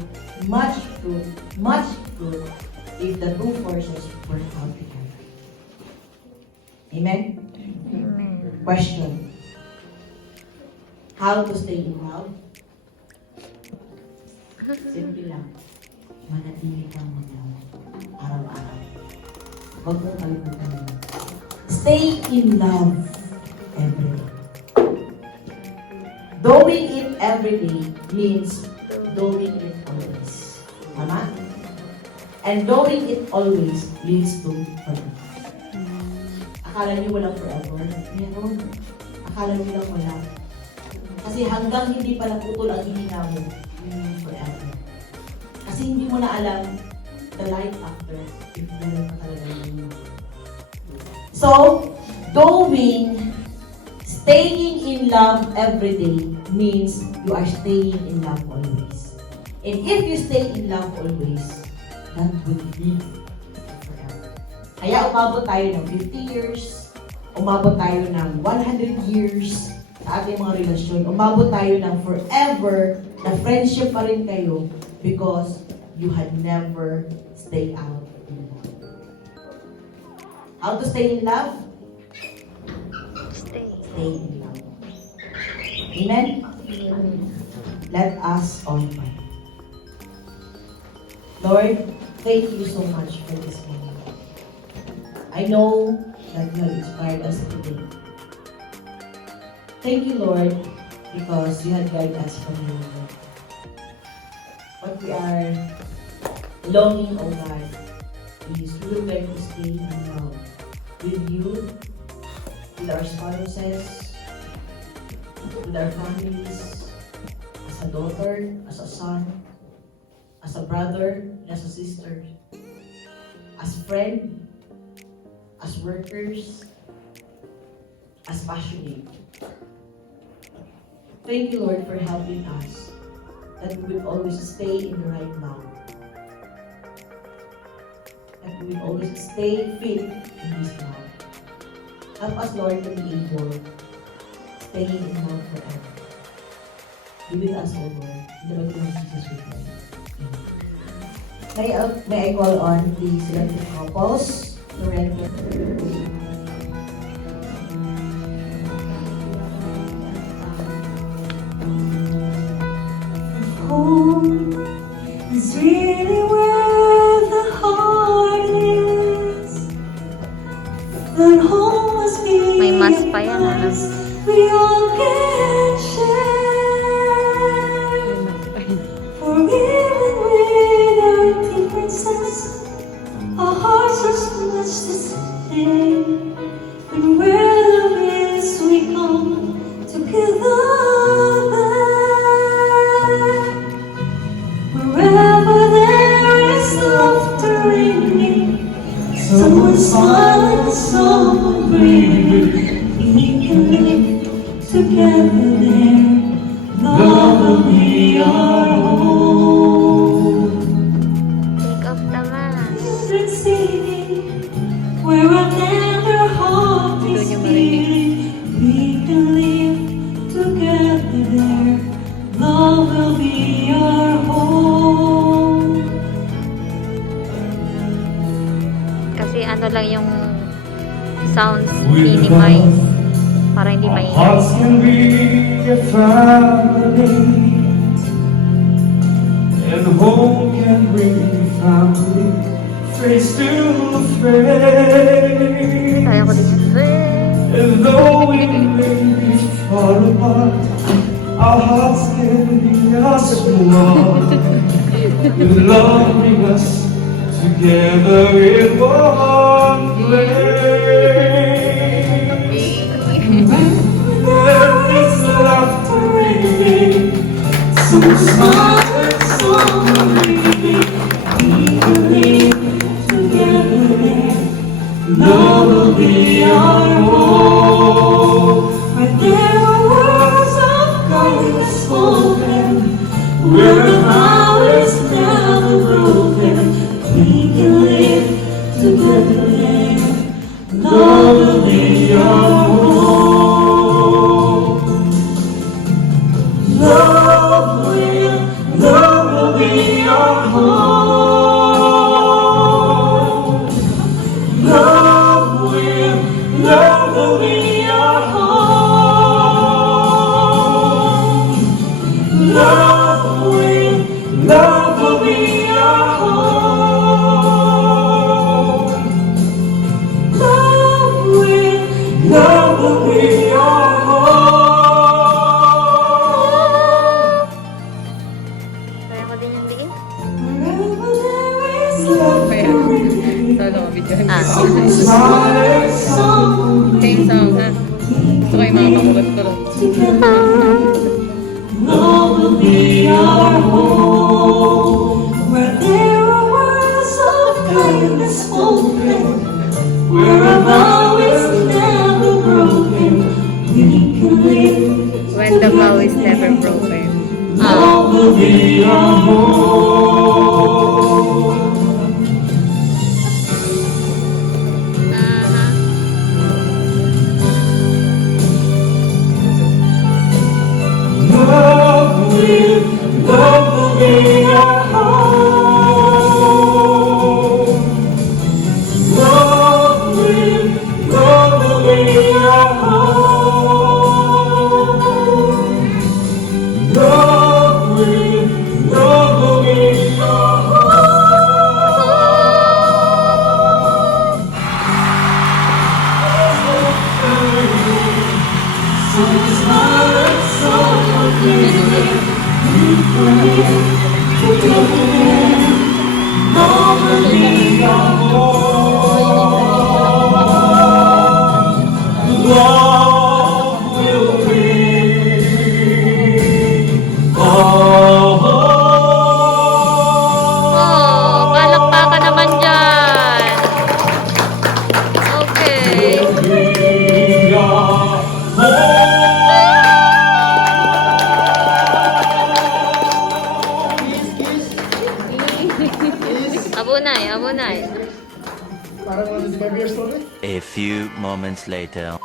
much fruit, much fruit if the two forces work out together. Amen? Amen. Question. How to stay in love? Simple lang. Manatili kang mag-love. Araw-araw. Huwag mong kalimutan yun. Stay in love every day. Doing it every day means doing it always. Tama? And doing it always leads to forever. Akala niyo walang forever? Meron. Akala niyo lang wala. Kasi hanggang hindi pa naputol ang hininga mo, yun forever. Kasi hindi mo na alam the life after if meron pa talaga yun. So, staying in love every day means you are staying in love always. And if you stay in love always, that will live forever. Kaya umabot tayo ng 50 years, umabot tayo ng 100 years sa ating mga relasyon, umabot tayo ng forever na friendship pa rin kayo because you had never stayed out in love. How to stay in love? Stay in love. Amen? Let us all pray. Lord, thank you so much for this moment. I know that you have inspired us today. Thank you, Lord, because you have guided us from your word. What we are longing, oh God, is we would like to stay in love with you, with our spouses, with our families, as a daughter, as a son, as a brother, as a sister, as friend, as workers, as passionate. Thank you, Lord, for helping us that we will always stay in the right love. That we will always stay fit in this love. Help us, Lord, to be able staying in love forever. Be with us, O Lord. In the name of Jesus we pray. Amen. May I call on the selected couples to rent it? Home is really where the heart is. Then home must be May mas pa yan, a place we all can share. For even with our differences, our hearts are so much the same. And where love is, we come together. Wherever there is laughter ringing, someone smiling, someone grieving, we can live together there. Love will be our home. Take off naman. Music singing, where a tender heart is beating, we can live together there. Love will be our home. Kasi ano lang yung sounds minimize para hindi maingay. Hearts can be a family, and home can bring family face to face. Kaya ko din yun. And though we may be far apart, our hearts can be as one, with loving us together in one place. There is laughter ringing, Some smile and some grieving, we can live together there. Love will be our home. Where there are words of kindness spoken, where the vow is never broken, we can live together there. Love will be our home. Love will be our home. Love will be our home. Love will be our home. Love will be our home. Kaya ko din yung diin. Wherever there is laughter ringing, Solo, video. Ah. smiling, someone Same sound, ha? Gusto ko yung mga pakulot-kulot. Love will be our home. Where there are words of kindness spoken, where a vow is never broken, we can live. When the vow is never broken. Love will be our home. Love will be our home. Love will be our home. Love will be our home. Some smile and some are grieving. We can live together. Love will be our home. Love will be our home. Oh, palakpakan naman dyan. Okay. Be our Abunay, abunay. A few moments later.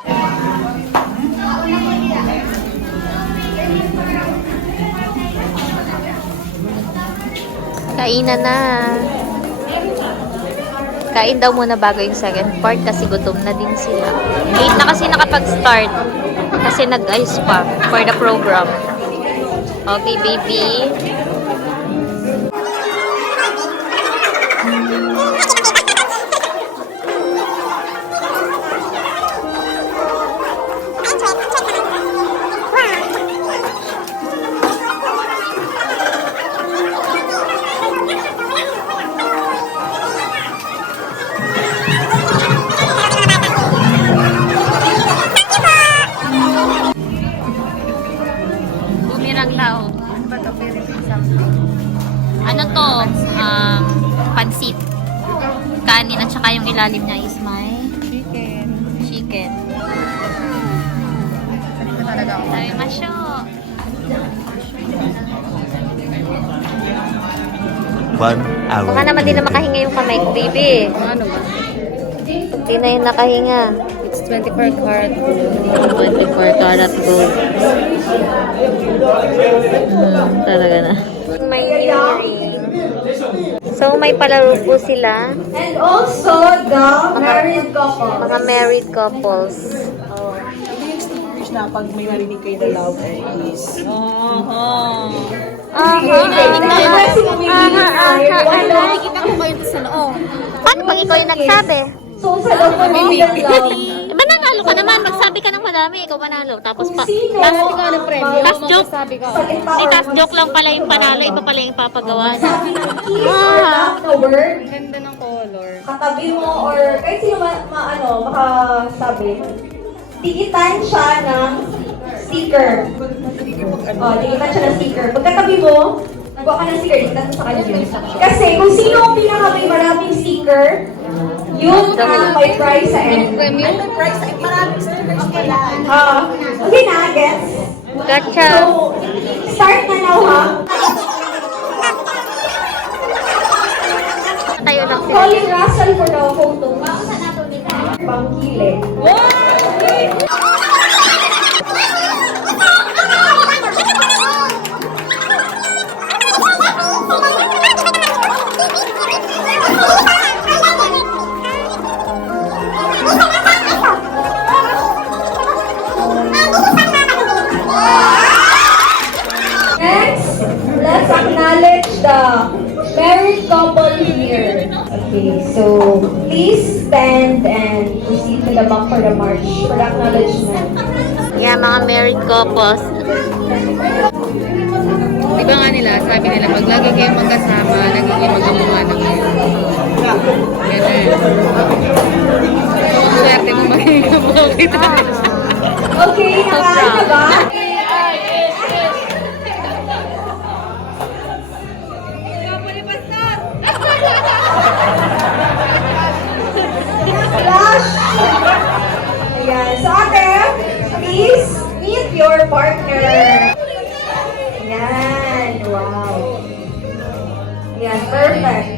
Kainan na. Kain daw muna bago yung second part kasi gutom na din sila. Late na kasi nakapag-start. Kasi nag-ayos pa for the program. Okay, baby. Bumirang daw. Ano ba ito? Ano to? Pansit. Kanin at saka yung ilalim niya is may chicken. Sabi masyo. One hour. Baka naman din na makahinga yung kamay ko, baby. Ano ba? Hindi na yung nakahinga. It's 24 karat gold. 24 karat gold. Talaga na. May earring. So, may palaro po sila. And also the married couple. Mga married couples. Wish na pag may narinig kayo na loud is Nakikita ko kayo sa loob. Paano pag ikaw yung nagsabi? So, sa loob ko may love. Ba nanalo ka naman? Magsabi ka ng madami, ikaw panalo. Tapos pa, Kasi ka ng premyo. tas joke. Sabi ka. Tas joke lang pala yung panalo, iba pala yung papagawa niya. The word, Ganda ng color. katabi mo or kahit sino makasabi. Dikitan siya ng sticker. Dikitan siya ng sticker. Pagkatabi mo, nagawa ka ng sticker, dikitan mo sa kanya. Kasi kung sino ang may maraming sticker, yun ang may prize sa end. maraming stickers pala. Okay na, gets? Gotcha. So, start na now, ha? Tayo lang sila. Calling Russell for the photo. Pangkile. Next, let's acknowledge the married couple here. Okay, so please stand and proceed to the back for the march for the acknowledgement. Yeah, mga married couples. Di ba nga nila, sabi nila, pag lagi kayo magkasama, nagiging magkamukha na kayo. Ganun. Kung swerte mo magiging kamukha kita. Okay, nakain na ba? Flash! Ayan. So, ate, please meet your partner. Ayan. Wow. Ayan, perfect.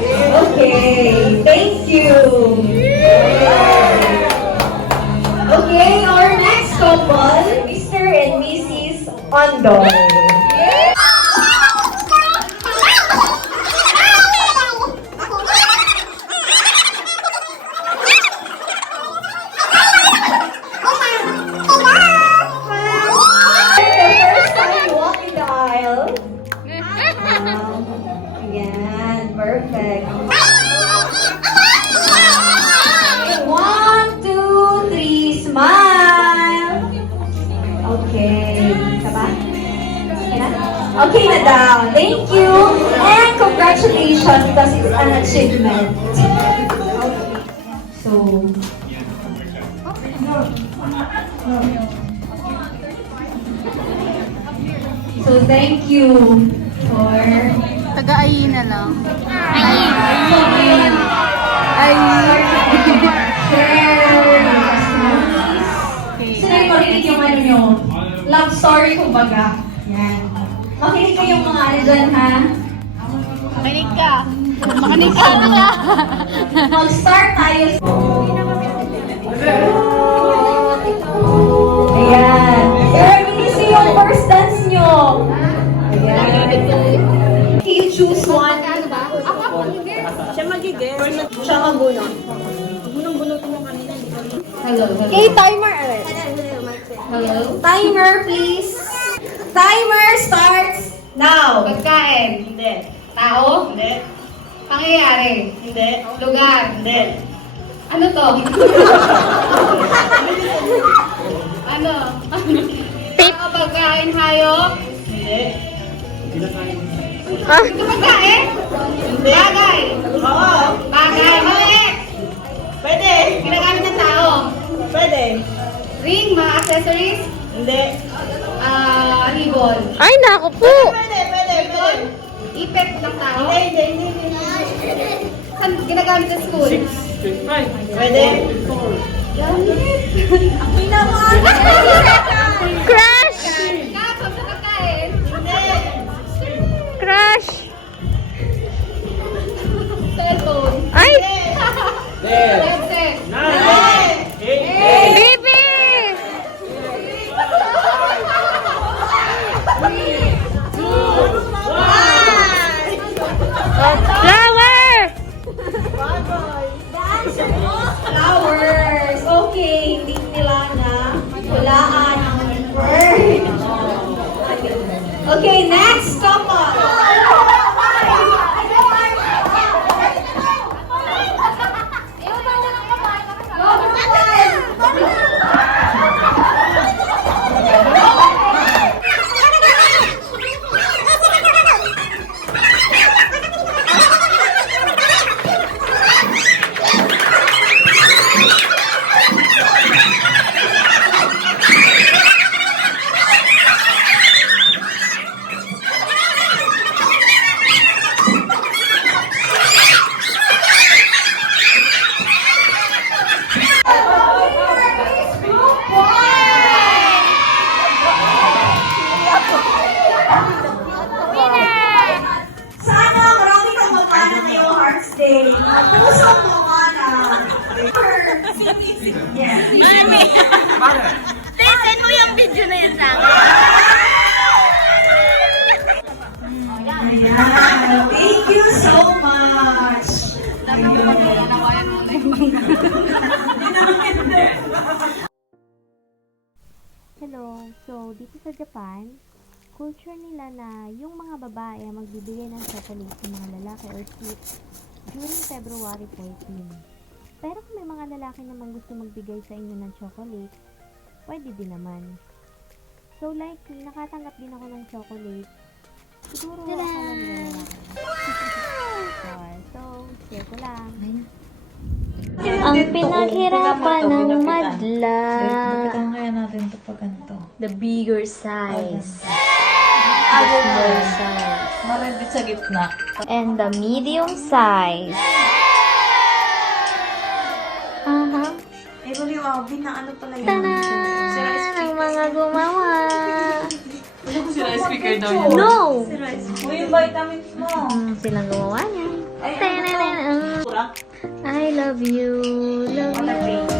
Okay, thank you. Okay, our next couple, Mr. and Mrs. Ondoy. The first time you walk in the aisle. Ayan, perfect. 1, 2, 3, smile. Okay. Tama? Okay na? Okay na daw. Thank you. And congratulations because it's an achievement. Okay. So, thank you for Taga-ayin na lang. Ayin. Share. Sino yung marinig yung ano nyo? Love story kumbaga. Yan. Makinig kayong mga ano dyan, ha? Makinig ka. Makinig ka na. Mag-start tayo. Timer, please. Timer starts now. Pagkain. Hindi. Tao. Hindi. Pangyayari. Hindi. Lugar. Hindi. Ano to? Ano? Tip. Ano pagkain hayop? Hindi. Ah, Ito pagkain? Hindi. Bagay. Oo. Bagay. Maliit. Pwede. Ginagamit ng tao. Pwede. Ring, mga accessories. Hindi. Ribbon. ay, naku po. Pwede, pwede, pwede. Ipet ng tao. Hindi, hindi, hindi. Saan ginagamit sa school? Pwede. Crush! Kaso sa pagkain. Crush! Cellphone. Ay! Headset. Baby! Flower! Flowers. Okay, hindi nila na hulaan ang word. Okay, next couple. Sana marami kang mamana ngayong Hearts Day. Pusong mamana. Yes. Send mo yung video na yun sa Ayan. Thank you so much. Hello. So, dito sa Japan, culture nila na yung mga babae ang magbibigay ng chocolate sa mga lalaki or sweets during February 14. Pero kung may mga lalaki naman gusto magbigay sa inyo ng chocolate, pwede din naman. So, like, nakatanggap din ako ng chocolate. Siguro ako lang yun. So, share ko lang. Ang pinaghirapan ng madla. Kaya natin ito pag ganito. The bigger size. Agad Small size. Marabit sa gitna. And the medium size. Aha. Eh, kung yung Abby na ano pala yun? Tanan! Ang mga gumawa. Sira speaker daw yun. No! O yung vitamins mo. Silang gumawa niyan. Tanan! I love you. Love you.